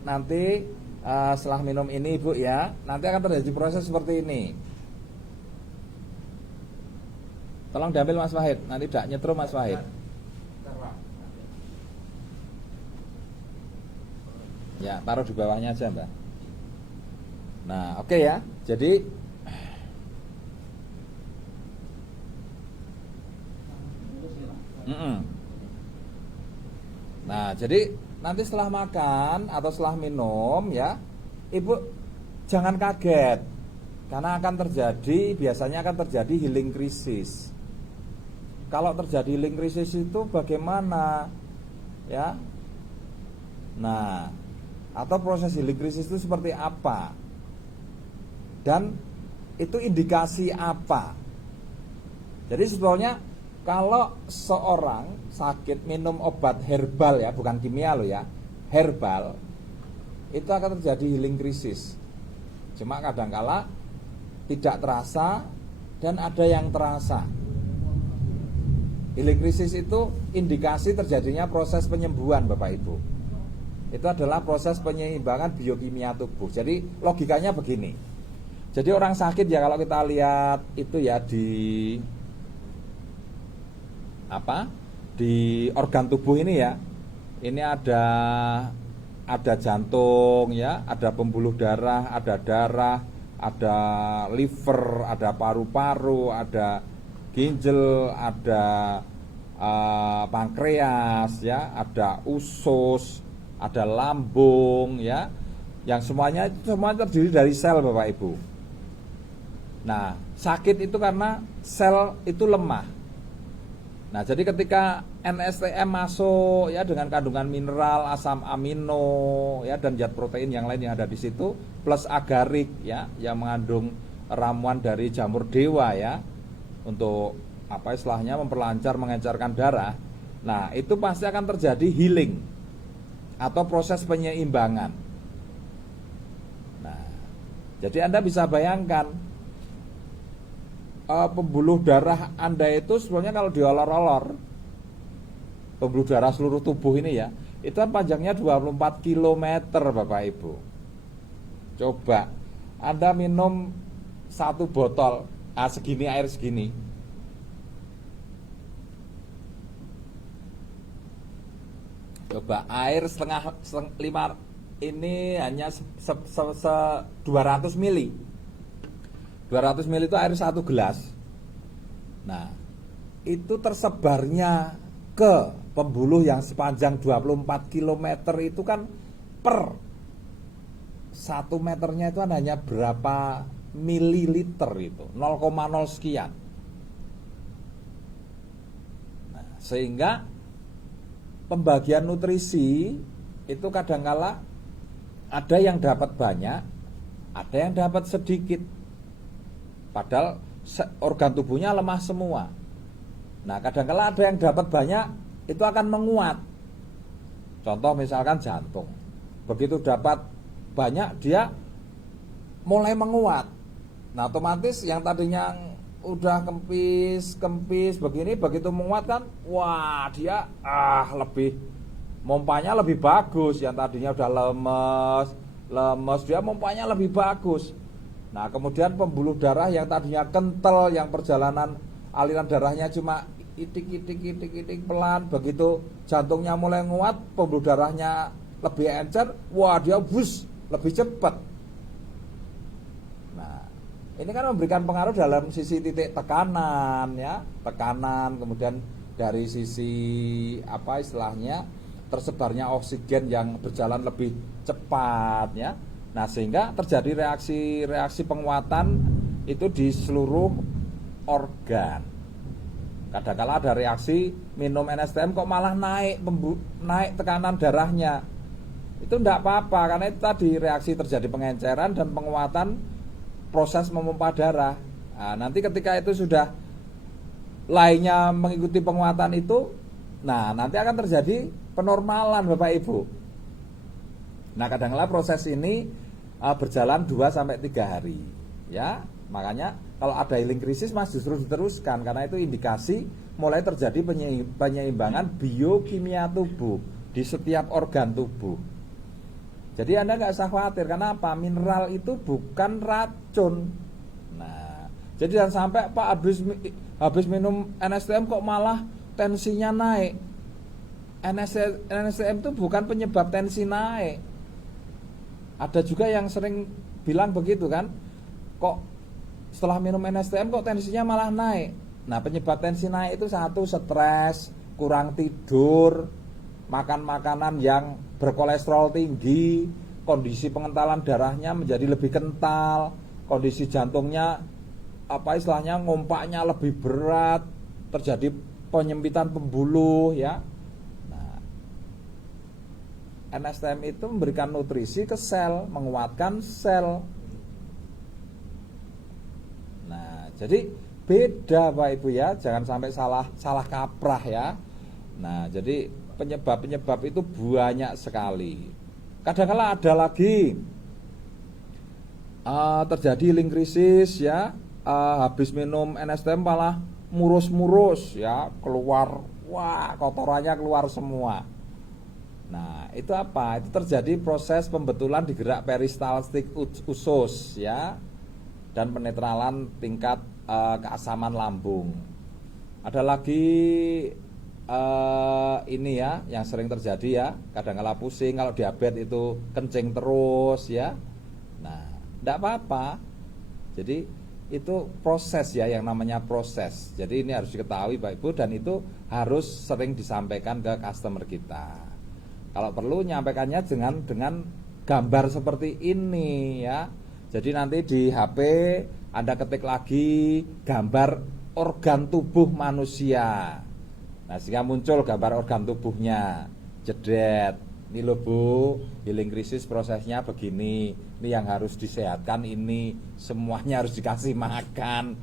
nanti setelah minum ini Ibu ya, nanti akan terjadi proses seperti ini. Tolong diambil Mas Wahid, nanti tidak nyetrum Mas Wahid. Ya, taruh di bawahnya aja Mbak. Nah, oke ya. Jadi Nah, jadi nanti setelah makan atau setelah minum ya, Ibu jangan kaget. Karena biasanya akan terjadi healing crisis. Kalau terjadi healing crisis itu bagaimana? Ya. Nah, atau proses healing crisis itu seperti apa? Dan itu indikasi apa? Jadi sebetulnya kalau seorang sakit minum obat herbal ya, bukan kimia loh ya, herbal, itu akan terjadi healing crisis. Cuma kadangkala tidak terasa dan ada yang terasa. Healing crisis itu indikasi terjadinya proses penyembuhan Bapak Ibu. Itu adalah proses penyeimbangan biokimia tubuh. Jadi logikanya begini. Jadi orang sakit ya, kalau kita lihat itu ya di organ tubuh ini ya, ini ada jantung ya, ada pembuluh darah, ada liver, ada paru-paru, ada ginjal, ada pankreas ya, ada usus, ada lambung ya, yang semua terdiri dari sel Bapak Ibu. Nah, sakit itu karena sel itu lemah. Nah, jadi ketika NSTM masuk ya dengan kandungan mineral, asam amino ya dan zat protein yang lain yang ada di situ, plus agarik ya yang mengandung ramuan dari jamur dewa ya untuk istilahnya memperlancar mengencerkan darah. Nah, itu pasti akan terjadi healing atau proses penyeimbangan. Nah, jadi Anda bisa bayangkan pembuluh darah Anda itu sebenarnya kalau diolor-olor, pembuluh darah seluruh tubuh ini ya, itu kan panjangnya 24 km Bapak Ibu. Coba Anda minum 1 botol segini, air segini, coba air setengah 5 ini hanya 200 mili. 200 ml itu air 1 gelas. Nah, itu tersebarnya ke pembuluh yang sepanjang 24 km itu kan per 1 meternya itu kan hanya berapa mililiter itu, 0,0 sekian. Nah, sehingga pembagian nutrisi itu kadangkala ada yang dapat banyak, ada yang dapat sedikit. Padahal organ tubuhnya lemah semua. Nah, kadang-kala ada yang dapat banyak, itu akan menguat. Contoh misalkan jantung. Begitu dapat banyak, dia mulai menguat. Nah, otomatis yang tadinya udah kempis begini, begitu menguat kan, wah dia lebih mompanya lebih bagus. Yang tadinya udah lemes, dia mompanya lebih bagus. Nah, kemudian pembuluh darah yang tadinya kental, yang perjalanan aliran darahnya cuma itik pelan. Begitu jantungnya mulai nguat, pembuluh darahnya lebih encer, wah dia bus lebih cepat. Nah, ini kan memberikan pengaruh dalam sisi titik tekanan ya, tekanan, kemudian dari sisi apa istilahnya tersebarnya oksigen yang berjalan lebih cepat ya. Nah, sehingga terjadi reaksi penguatan itu di seluruh organ. Kadang-kala ada reaksi minum NSTM kok malah naik tekanan darahnya. Itu tidak apa-apa karena itu tadi reaksi terjadi pengenceran dan penguatan proses memompa darah. Nah, nanti ketika itu sudah lainnya mengikuti penguatan itu, nah nanti akan terjadi penormalan Bapak Ibu. Nah, kadang-kala proses ini berjalan 2-3 hari ya. Makanya kalau ada healing krisis Mas justru diteruskan karena itu indikasi mulai terjadi penyeimbangan biokimia tubuh di setiap organ tubuh. Jadi Anda nggak usah khawatir karena apa? Mineral itu bukan racun. Nah, jadi jangan sampai Pak habis minum NSTM kok malah tensinya naik. NSTM itu bukan penyebab tensi naik. Ada juga yang sering bilang begitu kan, kok setelah minum NSTM kok tensinya malah naik. Nah, penyebab tensi naik itu satu, stres, kurang tidur, makan makanan yang berkolesterol tinggi, kondisi pengentalan darahnya menjadi lebih kental, kondisi jantungnya apa istilahnya ngompaknya lebih berat, terjadi penyempitan pembuluh ya. NSTM itu memberikan nutrisi ke sel, menguatkan sel. Nah, jadi beda Pak Ibu ya, jangan sampai salah kaprah ya. Nah, jadi penyebab itu banyak sekali. Kadang-kala ada lagi terjadi healing krisis ya, habis minum NSTM malah murus-murus ya, keluar, wah kotorannya keluar semua. Nah, itu apa? Itu terjadi proses pembetulan di gerak peristaltik usus ya, dan penetralan tingkat keasaman lambung. Ada lagi ini ya, yang sering terjadi ya, kadang-kala pusing kalau diabetes itu kencing terus ya. Nah, tidak apa-apa. Jadi itu proses ya, yang namanya proses. Jadi ini harus diketahui Bapak Ibu, dan itu harus sering disampaikan ke customer kita. Kalau perlu nyampaikannya dengan gambar seperti ini ya. Jadi nanti di HP Anda ketik lagi gambar organ tubuh manusia. Nah, sehingga muncul gambar organ tubuhnya. Jedet. Ini loh Bu, healing krisis prosesnya begini. Ini yang harus disehatkan ini. Semuanya harus dikasih makan.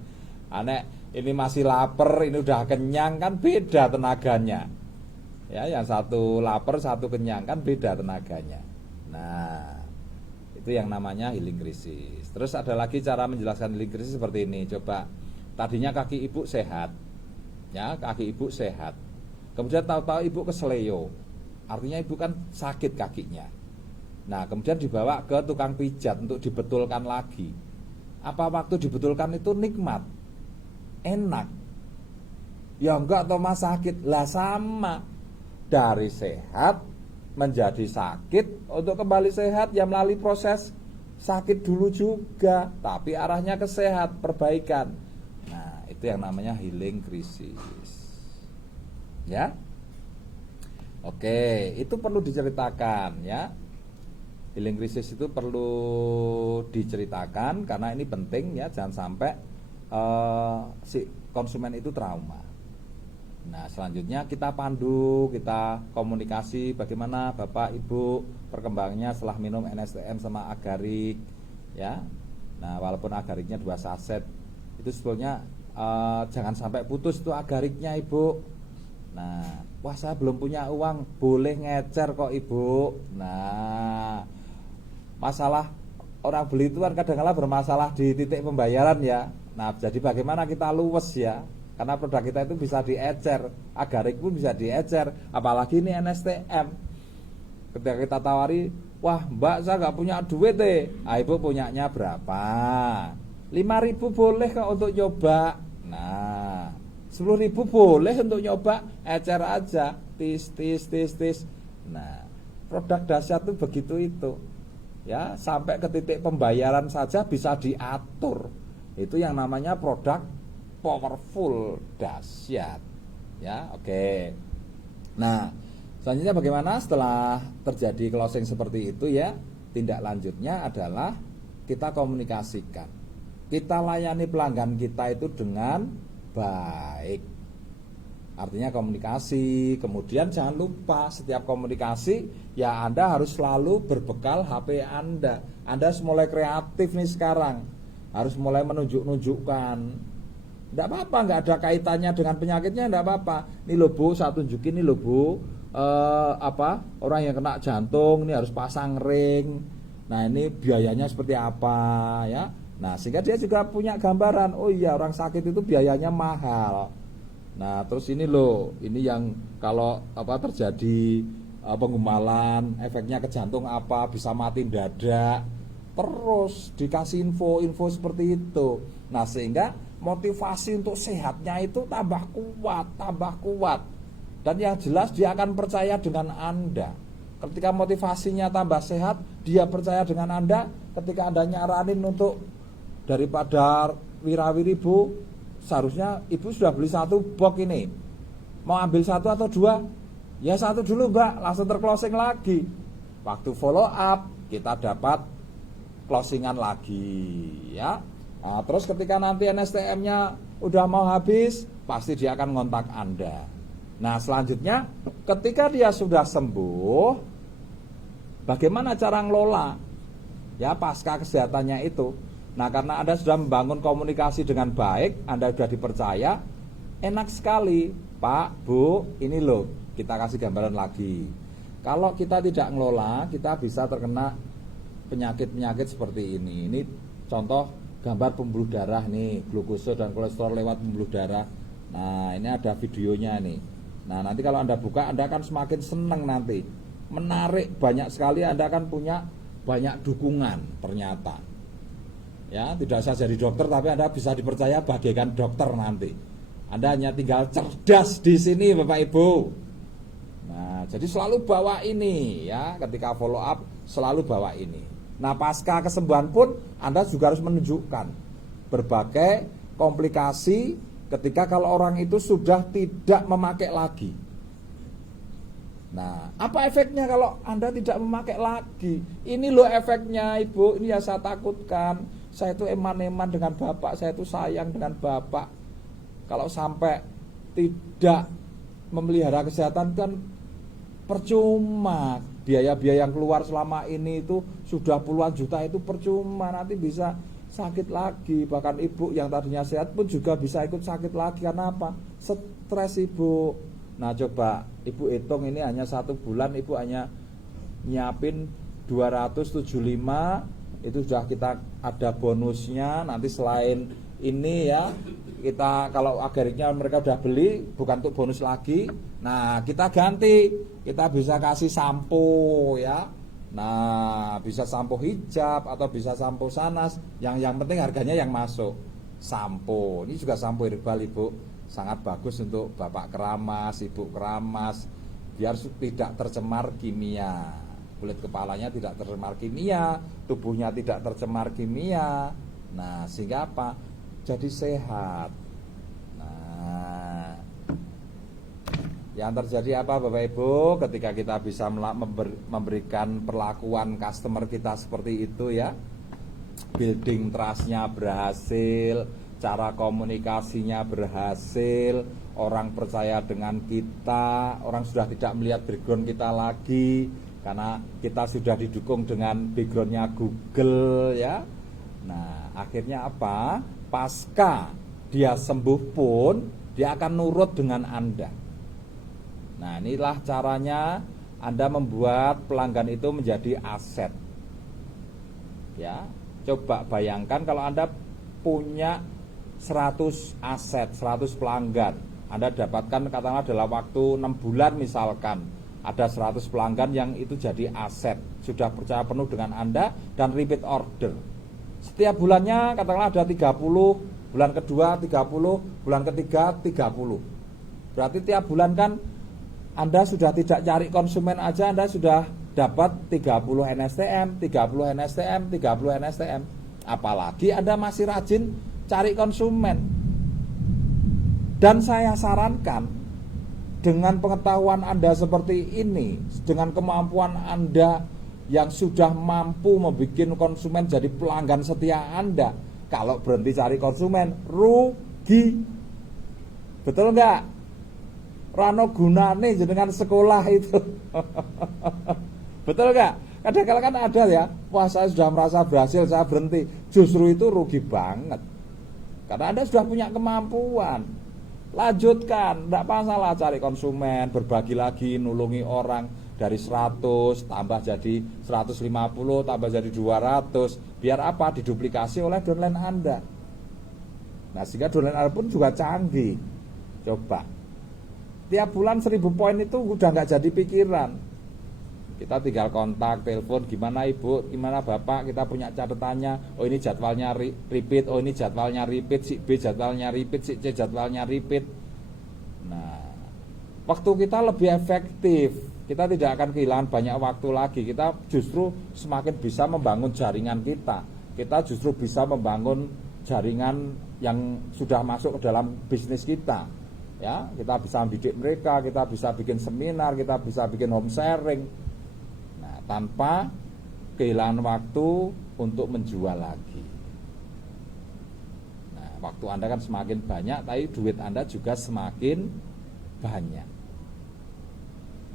Aneh, ini masih lapar, ini udah kenyang, kan beda tenaganya. Ya, yang satu lapar, satu kenyang, kan beda tenaganya. Nah, itu yang namanya healing krisis. Terus ada lagi cara menjelaskan healing krisis seperti ini. Coba, tadinya kaki ibu sehat, ya, kaki ibu sehat. Kemudian tahu-tahu ibu keseleo, artinya ibu kan sakit kakinya. Nah, kemudian dibawa ke tukang pijat untuk dibetulkan lagi. Apa waktu dibetulkan itu nikmat, enak? Ya enggak, toh mas sakit. Lah sama. Dari sehat menjadi sakit, untuk kembali sehat ya melalui proses sakit dulu juga, tapi arahnya ke sehat, perbaikan. Nah, itu yang namanya healing krisis. Ya. Oke, itu perlu diceritakan ya. Healing krisis itu perlu diceritakan karena ini penting ya, jangan sampai si konsumen itu trauma. Nah, selanjutnya kita pandu, kita komunikasi bagaimana Bapak Ibu perkembangannya setelah minum NSTM sama agarik ya. Nah, walaupun agariknya 2 saset, itu sebetulnya jangan sampai putus tuh agariknya Ibu. Nah, wah saya belum punya uang, boleh ngecer kok Ibu. Nah, masalah orang beli itu kan kadang-kala bermasalah di titik pembayaran ya. Nah, jadi bagaimana kita luwes ya. Karena produk kita itu bisa diecer, agarik pun bisa diecer, apalagi ini NSTM. Ketika kita tawari, wah mbak saya gak punya duit deh. Ibu punyanya berapa? 5.000 boleh kok untuk coba. Nah, 10.000 boleh untuk nyoba, ecer aja, tis. Nah, produk dahsyat itu begitu itu. Ya, sampai ke titik pembayaran saja bisa diatur. Itu yang namanya produk powerful dahsyat. Ya, oke. Nah, selanjutnya bagaimana setelah terjadi closing seperti itu ya? Tindak lanjutnya adalah kita komunikasikan. Kita layani pelanggan kita itu dengan baik. Artinya komunikasi. Kemudian jangan lupa setiap komunikasi ya Anda harus selalu berbekal HP Anda. Anda harus mulai kreatif nih sekarang. Harus mulai menunjukkan. Tidak apa-apa, nggak ada kaitannya dengan penyakitnya, tidak apa-apa. Ini loh Bu, saya tunjukin nih loh Bu, orang yang kena jantung ini harus pasang ring. Nah ini biayanya seperti apa ya. Nah sehingga dia juga punya gambaran. Oh iya, orang sakit itu biayanya mahal. Nah terus ini loh, ini yang kalau terjadi penggumpalan, efeknya ke jantung apa, bisa mati mendadak. Terus dikasih info seperti itu. Nah sehingga motivasi untuk sehatnya itu tambah kuat. Dan yang jelas dia akan percaya dengan Anda. Ketika motivasinya tambah sehat, dia percaya dengan Anda. Ketika Anda nyaranin untuk daripada wirawiri Bu, seharusnya Ibu sudah beli 1 box ini. Mau ambil 1 atau 2? Ya 1 dulu Mbak, langsung terclosing lagi. Waktu follow up, kita dapat closingan lagi ya. Nah, terus ketika nanti NSTM-nya udah mau habis, pasti dia akan ngontak Anda. Nah selanjutnya ketika dia sudah sembuh, bagaimana cara ngelola ya pasca kesehatannya itu. Nah karena Anda sudah membangun komunikasi dengan baik, Anda sudah dipercaya, enak sekali Pak, Bu, ini loh kita kasih gambaran lagi. Kalau kita tidak ngelola, kita bisa terkena penyakit-penyakit seperti ini. Ini contoh gambar pembuluh darah nih, glukosa dan kolesterol lewat pembuluh darah. Nah ini ada videonya nih. Nah nanti kalau Anda buka, Anda akan semakin senang nanti. Menarik, banyak sekali Anda akan punya banyak dukungan ternyata. Ya, tidak usah jadi dokter, tapi Anda bisa dipercaya bagaikan dokter nanti. Anda hanya tinggal cerdas di sini Bapak Ibu. Nah, jadi selalu bawa ini ya, ketika follow up selalu bawa ini. Nah, pasca kesembuhan pun Anda juga harus menunjukkan berbagai komplikasi ketika kalau orang itu sudah tidak memakai lagi. Nah, apa efeknya kalau Anda tidak memakai lagi? Ini loh efeknya Ibu, ini yang saya takutkan. Saya itu eman-eman dengan Bapak, saya itu sayang dengan Bapak. Kalau sampai tidak memelihara kesehatan kan percuma. Biaya-biaya yang keluar selama ini itu sudah puluhan juta, itu percuma. Nanti bisa sakit lagi. Bahkan Ibu yang tadinya sehat pun juga bisa ikut sakit lagi. Karena apa? Stres Ibu. Nah coba Ibu hitung, ini hanya 1 bulan Ibu hanya nyiapin 275. Itu sudah kita ada bonusnya. Nanti selain ini ya, kita kalau agariknya mereka udah beli, bukan untuk bonus lagi. Nah kita ganti, kita bisa kasih sampo ya. Nah bisa sampo hijab atau bisa sampo sanas. Yang penting harganya yang masuk. Sampo, ini juga sampo herbal Ibu, sangat bagus untuk Bapak keramas, Ibu keramas, biar tidak tercemar kimia. Kulit kepalanya tidak tercemar kimia, tubuhnya tidak tercemar kimia. Nah sehingga apa? Jadi sehat. Nah, yang terjadi apa Bapak Ibu ketika kita bisa memberikan perlakuan customer kita seperti itu ya, building trust-nya berhasil, cara komunikasinya berhasil, orang percaya dengan kita, orang sudah tidak melihat background kita lagi karena kita sudah didukung dengan backgroundnya Google ya. Nah akhirnya apa? Pasca dia sembuh pun dia akan nurut dengan Anda. Nah inilah caranya Anda membuat pelanggan itu menjadi aset. Ya, coba bayangkan kalau Anda punya 100 aset, 100 pelanggan. Anda dapatkan katakanlah dalam waktu 6 bulan misalkan, ada 100 pelanggan yang itu jadi aset, sudah percaya penuh dengan Anda dan repeat order. Setiap bulannya katakanlah ada 30 bulan kedua 30, bulan ketiga 30. Berarti tiap bulan kan Anda sudah tidak cari konsumen aja, Anda sudah dapat 30 NSTM, 30 NSTM, 30 NSTM. Apalagi Anda masih rajin cari konsumen. Dan saya sarankan, dengan pengetahuan Anda seperti ini, dengan kemampuan Anda yang sudah mampu membuat konsumen jadi pelanggan setia Anda, kalau berhenti cari konsumen, rugi. Betul enggak? Rano gunane jenengan sekolah itu. Betul enggak? Kadang-kadang kan ada ya, wah saya sudah merasa berhasil, saya berhenti. Justru itu rugi banget. Karena Anda sudah punya kemampuan. Lanjutkan, tidak masalah cari konsumen, berbagi lagi, nulungi orang dari 100 tambah jadi 150, tambah jadi 200. Biar apa? Diduplikasi oleh downline Anda. Nah, sehingga downline Anda pun juga canggih. Coba. Tiap bulan 1000 poin itu udah nggak jadi pikiran. Kita tinggal kontak, telepon, gimana ibu, gimana bapak, kita punya catatannya. Oh ini jadwalnya repeat, oh ini jadwalnya repeat, si B jadwalnya repeat, si C jadwalnya repeat. Nah, waktu kita lebih efektif. Kita tidak akan kehilangan banyak waktu lagi. Kita justru semakin bisa membangun jaringan kita. Kita justru bisa membangun jaringan yang sudah masuk ke dalam bisnis kita. Ya, kita bisa mendidik mereka, kita bisa bikin seminar, kita bisa bikin home sharing. Tanpa kehilangan waktu untuk menjual lagi. Nah, waktu Anda kan semakin banyak, tapi duit Anda juga semakin banyak.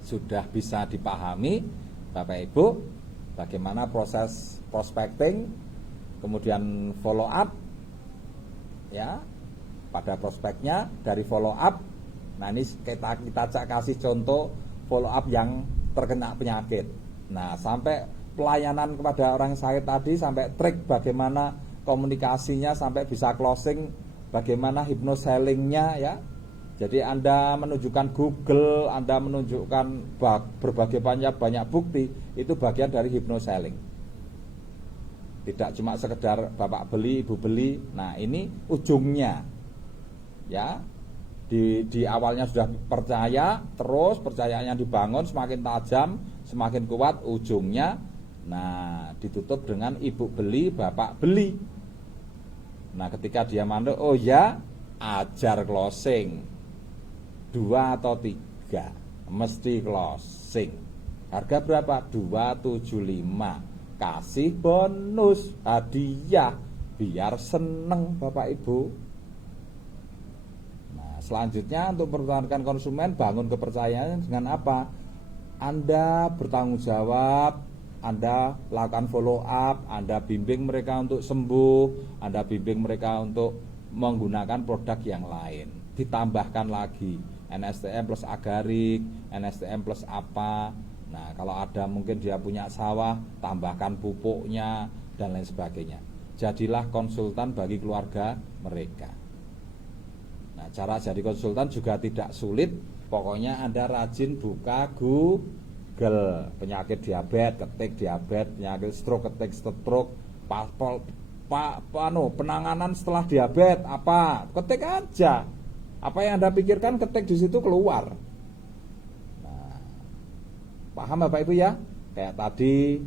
Sudah bisa dipahami Bapak Ibu bagaimana proses prospecting, kemudian follow up ya pada prospeknya, dari follow up. Nah, ini kita kasih contoh follow up yang terkena penyakit. Nah, sampai pelayanan kepada orang sakit tadi, sampai trik bagaimana komunikasinya, sampai bisa closing, bagaimana hypnosellingnya ya. Jadi Anda menunjukkan Google, Anda menunjukkan berbagai banyak bukti, itu bagian dari hypnoselling. Tidak cuma sekedar bapak beli, ibu beli. Nah, ini ujungnya ya. Di awalnya sudah percaya, terus percayaannya dibangun semakin tajam, semakin kuat, ujungnya nah ditutup dengan ibu beli, bapak beli. Nah, ketika dia mandek, oh ya, ajar closing 2 atau 3 mesti closing. Harga berapa? 275. Kasih bonus hadiah biar seneng Bapak Ibu. Selanjutnya, untuk mempertahankan konsumen, bangun kepercayaan dengan apa? Anda bertanggung jawab, Anda lakukan follow up, Anda bimbing mereka untuk sembuh, Anda bimbing mereka untuk menggunakan produk yang lain. Ditambahkan lagi NSTM plus agarik, NSTM plus apa. Nah, kalau ada mungkin dia punya sawah, tambahkan pupuknya dan lain sebagainya. Jadilah konsultan bagi keluarga mereka. Nah, cara jadi konsultan juga tidak sulit. Pokoknya Anda rajin buka Google, penyakit diabetes, ketik diabetes, penyakit stroke, ketik stroke, penanganan setelah diabetes apa, ketik aja. Apa yang Anda pikirkan, ketik di situ keluar. Nah, paham Bapak Ibu ya? Kayak tadi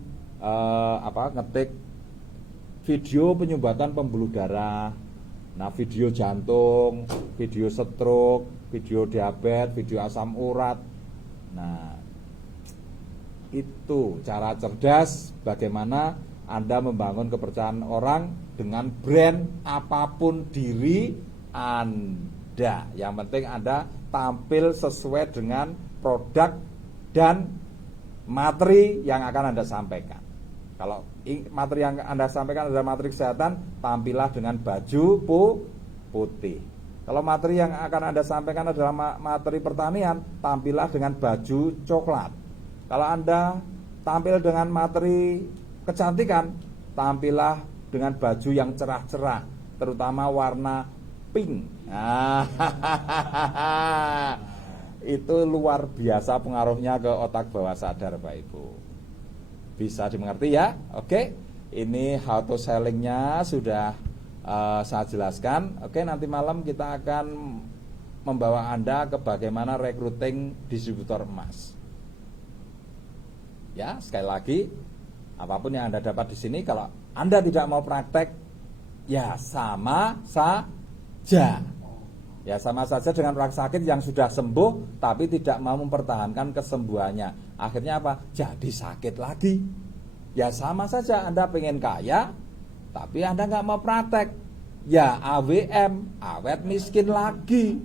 ngetik video penyumbatan pembuluh darah. Nah, video jantung, video stroke, video diabetes, video asam urat. Nah, itu cara cerdas bagaimana Anda membangun kepercayaan orang dengan brand apapun diri Anda. Yang penting Anda tampil sesuai dengan produk dan materi yang akan Anda sampaikan. Kalau materi yang Anda sampaikan adalah materi kesehatan, tampillah dengan baju putih. Kalau materi yang akan Anda sampaikan adalah materi pertanian, tampillah dengan baju coklat. Kalau Anda tampil dengan materi kecantikan, tampillah dengan baju yang cerah-cerah, terutama warna pink. Itu luar biasa pengaruhnya ke otak bawah sadar Pak Ibu. Bisa dimengerti ya? Oke. Ini how to sellingnya sudah saya jelaskan. Oke, nanti malam kita akan membawa Anda ke bagaimana recruiting distributor emas. Ya, sekali lagi, apapun yang Anda dapat di sini, kalau Anda tidak mau praktek, ya sama saja. Ya sama saja dengan orang sakit yang sudah sembuh tapi tidak mau mempertahankan kesembuhannya. Akhirnya apa? Jadi sakit lagi. Ya sama saja, Anda pengen kaya tapi Anda nggak mau praktek. Ya AWM, awet miskin lagi.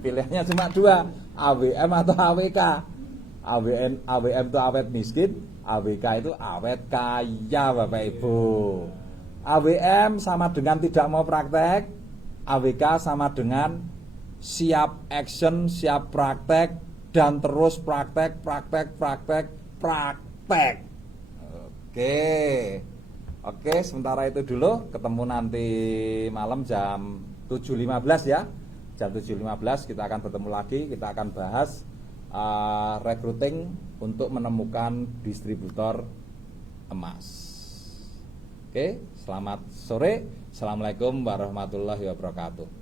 Pilihannya cuma dua, AWM atau AWK. AWM itu awet miskin, AWK itu awet kaya, Bapak Ibu. AWM sama dengan tidak mau praktek, AWK sama dengan siap action, siap praktek, dan terus praktek. Oke, sementara itu dulu. Ketemu nanti malam jam 7.15 ya. Jam 7.15 kita akan bertemu lagi. Kita akan bahas recruiting untuk menemukan distributor emas. Oke, selamat sore. Assalamualaikum warahmatullahi wabarakatuh.